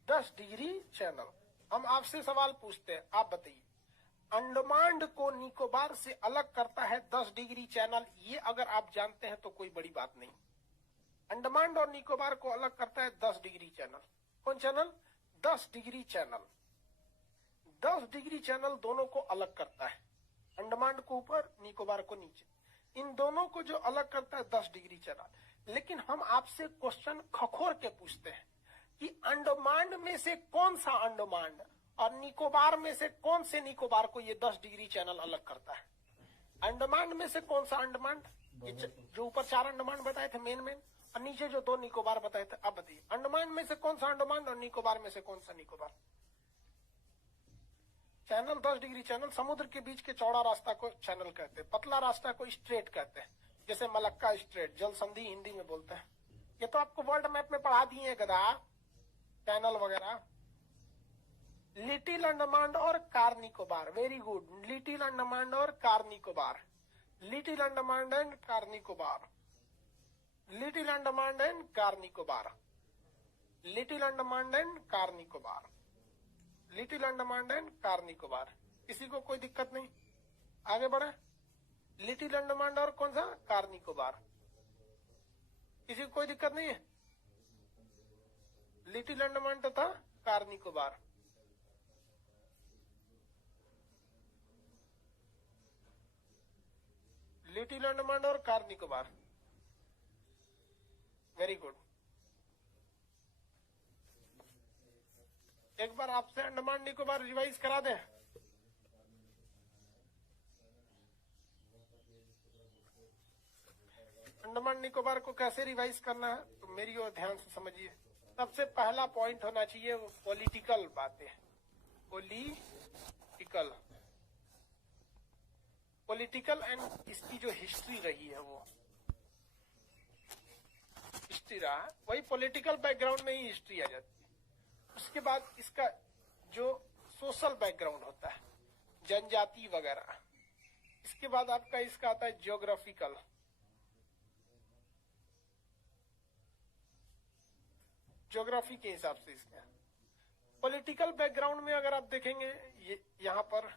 10 degree channel. हम आपसे सवाल पूछते हैं, आप बताइए, अंडमान को निकोबार से अलग करता है 10 डिग्री चैनल। ये अगर आप जानते हैं तो कोई बड़ी बात नहीं। अंडमान और निकोबार को अलग करता है 10 डिग्री चैनल। कौन channel? 10 degree channel. 10 degree channel दोनों को अलग करता है, अंडमान को ऊपर, निकोबार को नीचे। इन दोनों को जो अलग करता है 10 डिग्री चैनल। लेकिन हम आपसे क्वेश्चन खखोर के पूछते हैं कि अंडमान में से कौन सा अंडमान और निकोबार में से कौन से निकोबार को ये 10 डिग्री चैनल अलग करता है। अंडमान में से कौन सा अंडमान, जो ऊपर 4 अंडमान बताए थे मेन और नीचे जो 2 निकोबार बताए थे। अब बताइए अंडमान में से कौन सा अंडमान और निकोबार में से कौन सा निकोबार। Channel 10 degree channel. समुद्र के बीच के चौड़ा रास्ता को चैनल कहते हैं, पतला रास्ता को स्ट्रेट कहते हैं, जैसे मलक्का स्ट्रेट, जल संधि हिंदी में बोलते हैं। ये तो आपको वर्ल्ड मैप में पढ़ा दिए गधा, चैनल वगैरह। लिटिल अंडमान और Car Nicobar, very good. Little Andaman और Car Nicobar, little Andaman and Car Nicobar, little Andaman and Car Nicobar, little Andaman and Car Nicobar, little Andaman and Car Nicobar. किसी को कोई दिक्कत नहीं, आगे बढ़े। लिटिल अंडमान और कौन सा, कार निकोबार। किसी को कोई दिक्कत नहीं है। लिटिल अंडमान तथा कार निकोबार। लिटिल अंडमान और कार निकोबार, वेरी गुड। एक बार आपसे अंडमान निकोबार रिवाइज करा दें। अंडमान निकोबार को कैसे रिवाइज करना है तो मेरी ओर ध्यान से समझिए। सबसे पहला पॉइंट होना चाहिए वो पॉलिटिकल बातें, पॉलिटिकल एंड इसकी जो हिस्ट्री रही है वो हिस्ट्री रहा, वही पॉलिटिकल बैकग्राउंड में ही हिस्ट्री आ जाती है। उसके बाद इसका जो सोशल बैकग्राउंड होता है, जनजाति वगैरह। इसके बाद आपका इसका आता है जियोग्राफिकल, ज्योग्राफी के हिसाब से इसका। पॉलिटिकल बैकग्राउंड में अगर आप देखेंगे यहाँ पर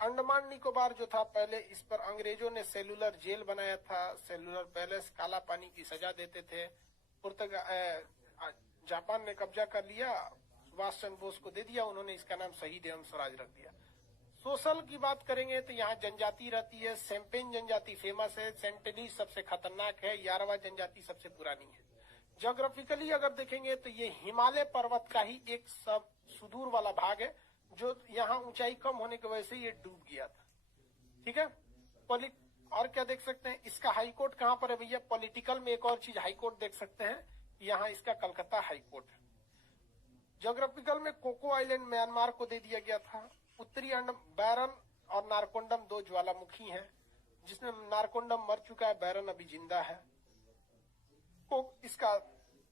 अंडमान निकोबार जो था, पहले इस पर अंग्रेजों ने सेलुलर जेल बनाया था, सेलुलर पैलेस, काला पानी की सजा देते थे। जापान ने कब्जा कर लिया, सुभाष चंद्र बोस को दे दिया, उन्होंने इसका नाम शहीद एवं स्वराज रख दिया। सोशल की बात करेंगे तो यहाँ जनजाति रहती है। सेम्पेन जनजाति फेमस है, सेंटिनीज सबसे खतरनाक है, यारवा जनजाति सबसे पुरानी है। ज्योग्राफिकली अगर देखेंगे तो ये हिमालय पर्वत का ही एक सब सुदूर वाला भाग है, जो यहाँ ऊंचाई कम होने की वजह से ये डूब गया था। ठीक है। और क्या देख सकते हैं, इसका हाईकोर्ट कहाँ पर है भैया। पॉलिटिकल में एक और चीज हाईकोर्ट देख सकते हैं, यहाँ इसका कलकत्ता हाईकोर्ट है। ज्योग्राफिकल में कोको आइलैंड म्यांमार को दे दिया गया था। उत्तरी बैरन और नारकोंडम 2 ज्वालामुखी हैं, जिसमें नारकोंडम मर चुका है, बैरन अभी जिंदा है। इसका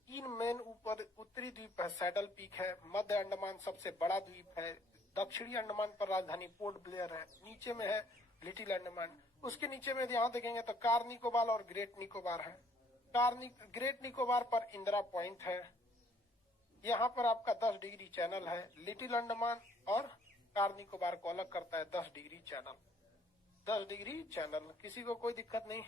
3 मेन ऊपर उत्तरी द्वीप है, सैडल पीक है। मध्य अंडमान सबसे बड़ा द्वीप है। दक्षिणी अंडमान पर राजधानी पोर्ट ब्लेयर है। नीचे में है लिटिल अंडमान। उसके नीचे में यहाँ देखेंगे तो कार निकोबार और ग्रेट निकोबार है। ग्रेट निकोबार पर इंदिरा पॉइंट है। यहाँ पर आपका 10 डिग्री चैनल है। लिटिल अंडमान और कार निकोबार को अलग करता है 10 डिग्री चैनल। 10 डिग्री चैनल, किसी को कोई दिक्कत नहीं।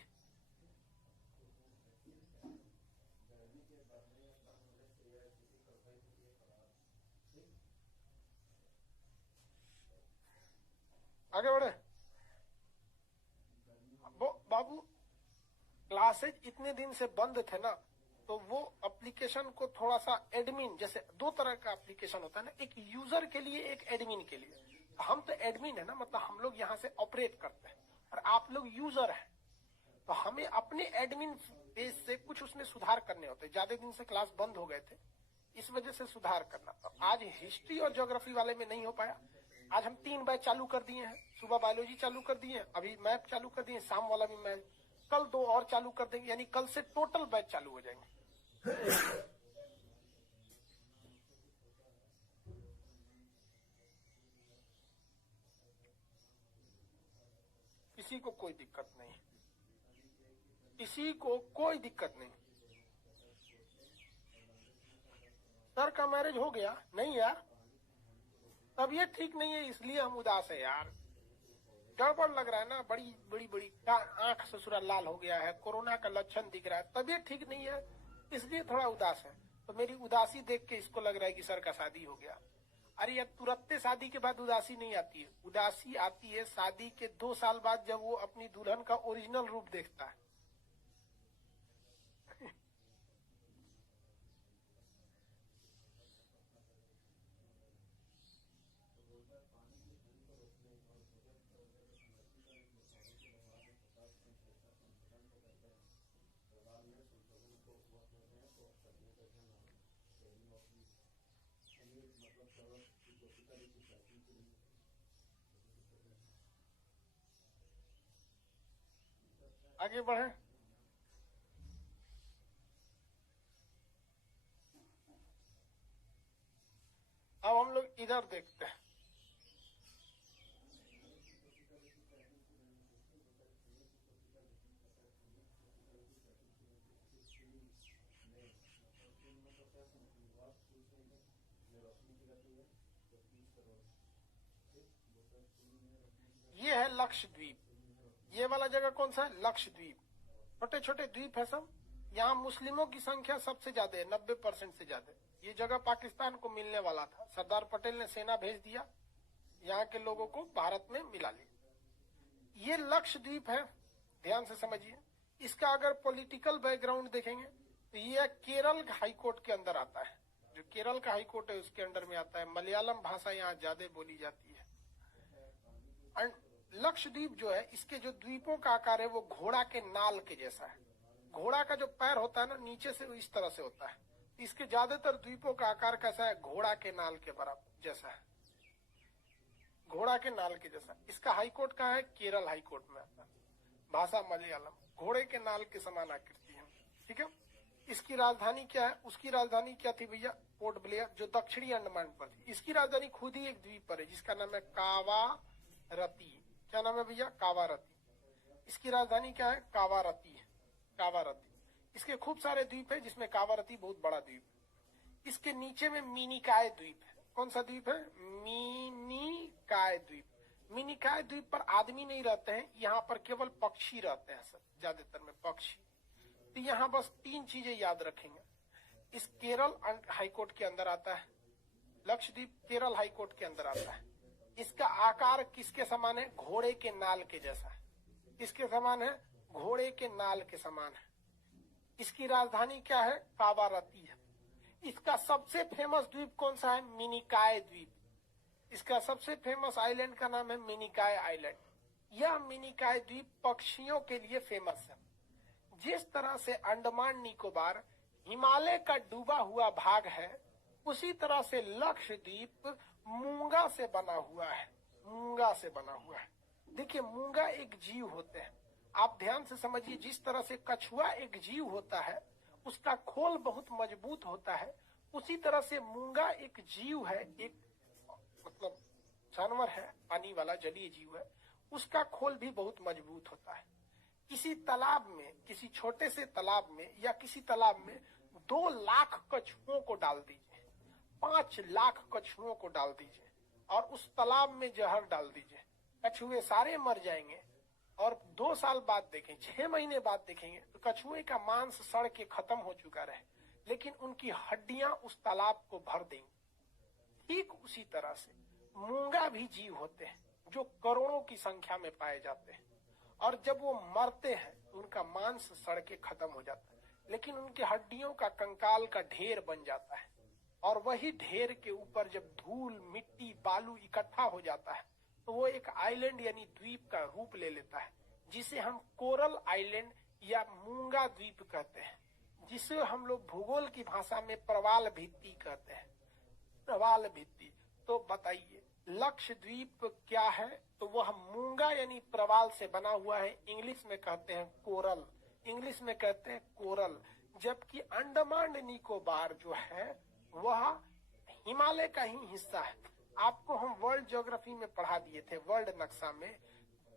आगे बढ़े। बाबू क्लासेज इतने दिन से बंद थे ना, तो वो एप्लीकेशन को थोड़ा सा एडमिन, जैसे 2 तरह का एप्लीकेशन होता है ना, एक यूजर के लिए, एक एडमिन के लिए। हम तो एडमिन है ना, मतलब हम लोग यहाँ से ऑपरेट करते हैं और आप लोग यूजर हैं, तो हमें अपने एडमिन पेज से कुछ उसमें सुधार करने होते हैं। ज्यादा दिन से क्लास बंद हो गए थे, इस वजह से सुधार करना। तो आज हिस्ट्री और ज्योग्राफी वाले में नहीं हो पाया। आज हम 3 बैच चालू कर दिए हैं। सुबह बायोलॉजी चालू कर दिए, अभी मैथ चालू कर दिए, शाम वाला भी मैथ, कल 2 और चालू कर देंगे, यानी कल से टोटल बैच चालू हो जाएंगे। किसी को कोई दिक्कत नहीं, किसी को कोई दिक्कत नहीं। सर का मैरिज हो गया? नहीं यार, तबीयत ठीक नहीं है, इसलिए हम उदास है यार। गड़बड़ लग रहा है ना, बड़ी आंख ससुरा लाल हो गया है, कोरोना का लक्षण दिख रहा है, तबीयत ठीक नहीं है, इसलिए थोड़ा उदास है। तो मेरी उदासी देख के इसको लग रहा है कि सर का शादी हो गया। अरे ये तुरंत शादी के बाद उदासी नहीं आती है, उदासी आती है शादी के 2 साल बाद, जब वो अपनी दुल्हन का ओरिजिनल रूप देखता है। आगे बढ़े। अब हम लोग इधर देखते हैं। ये है लक्षद्वीप। ये वाला जगह कौन सा है? लक्षद्वीप। छोटे छोटे द्वीप है सब। यहाँ मुस्लिमों की संख्या सबसे ज्यादा है, 90% से ज्यादा। ये जगह पाकिस्तान को मिलने वाला था, सरदार पटेल ने सेना भेज दिया, यहाँ के लोगों को भारत में मिला लिया। ये लक्षद्वीप है, ध्यान से समझिए। इसका अगर पॉलिटिकल बैकग्राउंड देखेंगे तो ये केरल हाईकोर्ट के अंदर आता है। जो केरल का हाईकोर्ट है उसके अंडर में आता है। मलयालम भाषा यहाँ ज्यादा बोली जाती है। लक्षद्वीप जो है, इसके जो द्वीपों का आकार है वो घोड़ा के नाल के जैसा है। घोड़ा का जो पैर होता है ना, नीचे से इस तरह से होता है। इसके ज्यादातर द्वीपों का आकार कैसा है? घोड़ा के नाल के बराबर जैसा है, घोड़ा के नाल के जैसा। इसका हाईकोर्ट कहाँ है? केरल हाईकोर्ट में आता है। भाषा मलयालम, घोड़े के नाल के समान आकृति है। ठीक है। इसकी राजधानी क्या है? उसकी राजधानी क्या थी भैया? पोर्ट ब्लेयर, जो दक्षिणी अंडमान पर थी। इसकी राजधानी खुद ही एक द्वीप पर है जिसका नाम है कावारती। क्या नाम है भैया? कावारती। इसकी राजधानी क्या है? कावारती है, कावारती। इसके खूब सारे द्वीप है जिसमें कावारती बहुत बड़ा द्वीप है। इसके नीचे में मिनिकाय द्वीप है। कौन सा द्वीप है? मिनिकाय द्वीप। मिनिकाय द्वीप पर आदमी नहीं रहते हैं, यहाँ पर केवल पक्षी रहते हैं सब, ज्यादातर में पक्षी। तो यहाँ बस 3 चीजें याद रखेंगे। इस केरल हाईकोर्ट के अंदर आता है, लक्षद्वीप केरल हाईकोर्ट के अंदर आता है। इसका आकार किसके समान है? घोड़े के नाल के जैसा है। किसके समान है? घोड़े के नाल के समान है। इसकी राजधानी क्या है? कावारती है। इसका सबसे फेमस द्वीप कौन सा है? मिनिकाय द्वीप। इसका सबसे फेमस आइलैंड का नाम है मिनिकाय आइलैंड। यह मिनिकाय द्वीप पक्षियों के लिए फेमस है। जिस तरह से अंडमान निकोबार हिमालय का डूबा हुआ भाग है, उसी तरह से लक्षद्वीप मूंगा से बना हुआ है। मूंगा से बना हुआ है। देखिए, मूंगा एक जीव होते हैं। आप ध्यान से समझिए। जिस तरह से कछुआ एक जीव होता है, उसका खोल बहुत मजबूत होता है, उसी तरह से मूंगा एक जीव है, एक मतलब जानवर है, पानी वाला जलीय जीव है। उसका खोल भी बहुत मजबूत होता है। किसी तालाब में, किसी छोटे से तालाब में या किसी तालाब में 2 लाख कछुओं को डाल दीजिए, 5 लाख कछुओं को डाल दीजिए और उस तालाब में जहर डाल दीजिए, कछुए सारे मर जाएंगे। और 2 साल बाद देखें, 6 महीने बाद देखेंगे तो कछुए का मांस सड़ के खत्म हो चुका रहे, लेकिन उनकी हड्डियां उस तालाब को भर देंगी। ठीक उसी तरह से मूंगा भी जीव होते हैं जो करोड़ों की संख्या में पाए जाते हैं, और जब वो मरते हैं तो उनका मांस सड़ के खत्म हो जाता है, लेकिन उनके हड्डियों का कंकाल का ढेर बन जाता है। और वही ढेर के ऊपर जब धूल, मिट्टी, बालू इकट्ठा हो जाता है तो वो एक आइलैंड यानी द्वीप का रूप ले लेता है, जिसे हम कोरल आइलैंड या मूंगा द्वीप कहते हैं, जिसे हम लोग भूगोल की भाषा में प्रवाल भित्ति कहते हैं। प्रवाल भित्ति। तो बताइए लक्षद्वीप क्या है? तो वह मूंगा यानी प्रवाल से बना हुआ है। इंग्लिश में कहते हैं कोरल, इंग्लिश में कहते हैं कोरल। जबकि अंडमान निकोबार जो है वह हिमालय का ही हिस्सा है। आपको हम वर्ल्ड ज्योग्राफी में पढ़ा दिए थे, वर्ल्ड नक्शा में।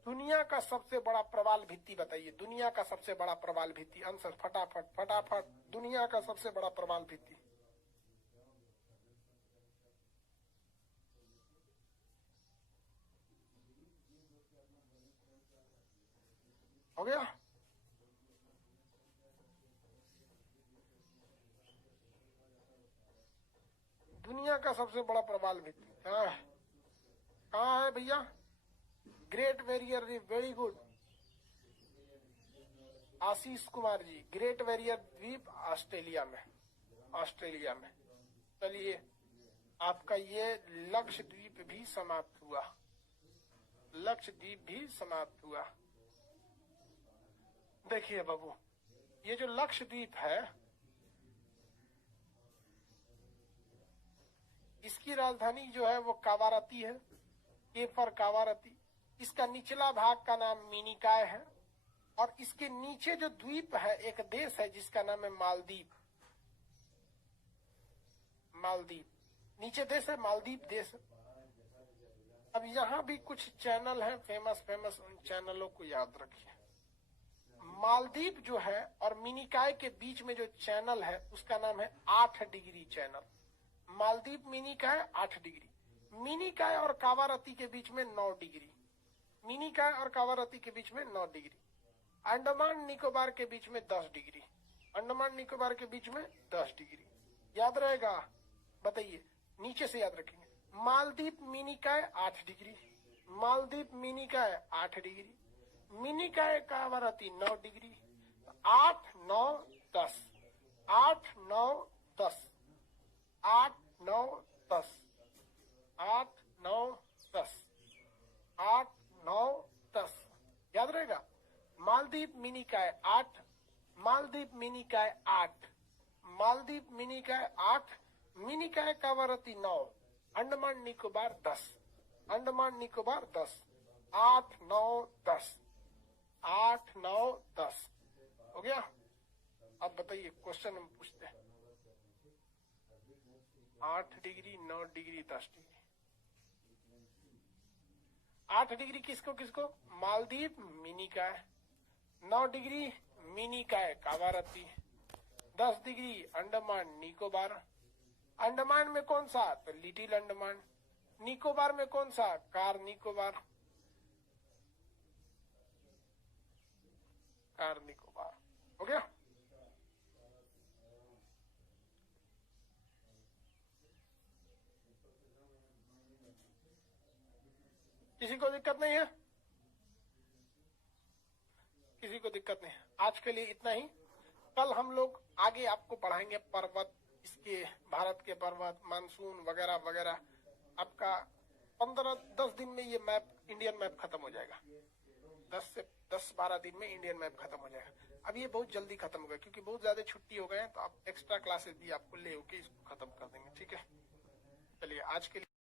दुनिया का सबसे बड़ा प्रवाल भित्ति बताइए, दुनिया का सबसे बड़ा प्रवाल भित्ति। आंसर फटाफट फटाफट, दुनिया का सबसे बड़ा प्रवाल भित्ति। हो गया? दुनिया का सबसे बड़ा प्रवाल भित्ति कहाँ है भैया? Great barrier reef, very good Ashish Kumar ji. Great barrier द्वीप ऑस्ट्रेलिया में, ऑस्ट्रेलिया में। चलिए आपका ये लक्षद्वीप भी समाप्त हुआ, लक्षद्वीप भी समाप्त हुआ। देखिए बाबू, ये जो लक्षद्वीप है इसकी राजधानी जो है वो कावारती है, केपर कावारती। इसका निचला भाग का नाम मिनिकॉय है और इसके नीचे जो द्वीप है एक देश है जिसका नाम है मालदीव। मालदीव नीचे देश है, मालदीव देश। अब यहाँ भी कुछ चैनल हैं फेमस फेमस, उन चैनलों को याद रखिए। मालदीव जो है और मिनिकॉय के बीच में जो चैनल है उसका नाम है 8 degree channel. Maldives Minicoy 8 degree, Minicoy और कावारती के बीच में 9 डिग्री, मिनिकॉय और कावारती के बीच में 9 डिग्री। अंडमान निकोबार के बीच में 10 डिग्री, अंडमान निकोबार के बीच में 10 डिग्री। याद रहेगा? बताइए, नीचे से याद रखेंगे। Maldives Minicoy 8 degree, Maldives Minicoy 8 degree, Minicoy Kavaratti 9 degree. 8 9 10, 8 9 10, 8 9 10, 8 9 10, 8 9 10। याद रहेगा? मालदीव मिनिकॉय 8, मालदीव मिनिकॉय 8, मालदीव मिनिकॉय 8, मिनिकॉय कावारती 9, अंडमान निकोबार 10, अंडमान निकोबार 10। 8 9 10, 8 9 10 हो गया। अब बताइए, क्वेश्चन हम पूछते हैं। 8 डिग्री, 9 डिग्री, 10 डिग्री। 8 डिग्री किसको किसको? मालदीव मिनिकॉय। 9 डिग्री मिनिकॉय कावारती। 10 डिग्री अंडमान निकोबार। अंडमान में कौन सा? तो लिटिल अंडमान। निकोबार में कौन सा? Car Nicobar, car Nicobar. हो गया? किसी को दिक्कत नहीं है? किसी को दिक्कत नहीं है? आज के लिए इतना ही। कल हम लोग आगे आपको पढ़ाएंगे पर्वत, इसके भारत के पर्वत, मानसून वगैरह वगैरह। आपका 10 दिन में ये मैप, इंडियन मैप खत्म हो जाएगा। 10-12 दिन में इंडियन मैप खत्म हो जाएगा। अब ये बहुत जल्दी खत्म होगा क्योंकि बहुत ज्यादा छुट्टी हो गए हैं, तो आप एक्स्ट्रा क्लासेस भी आपको ले होके इसको खत्म कर देंगे। ठीक है, चलिए आज के लिए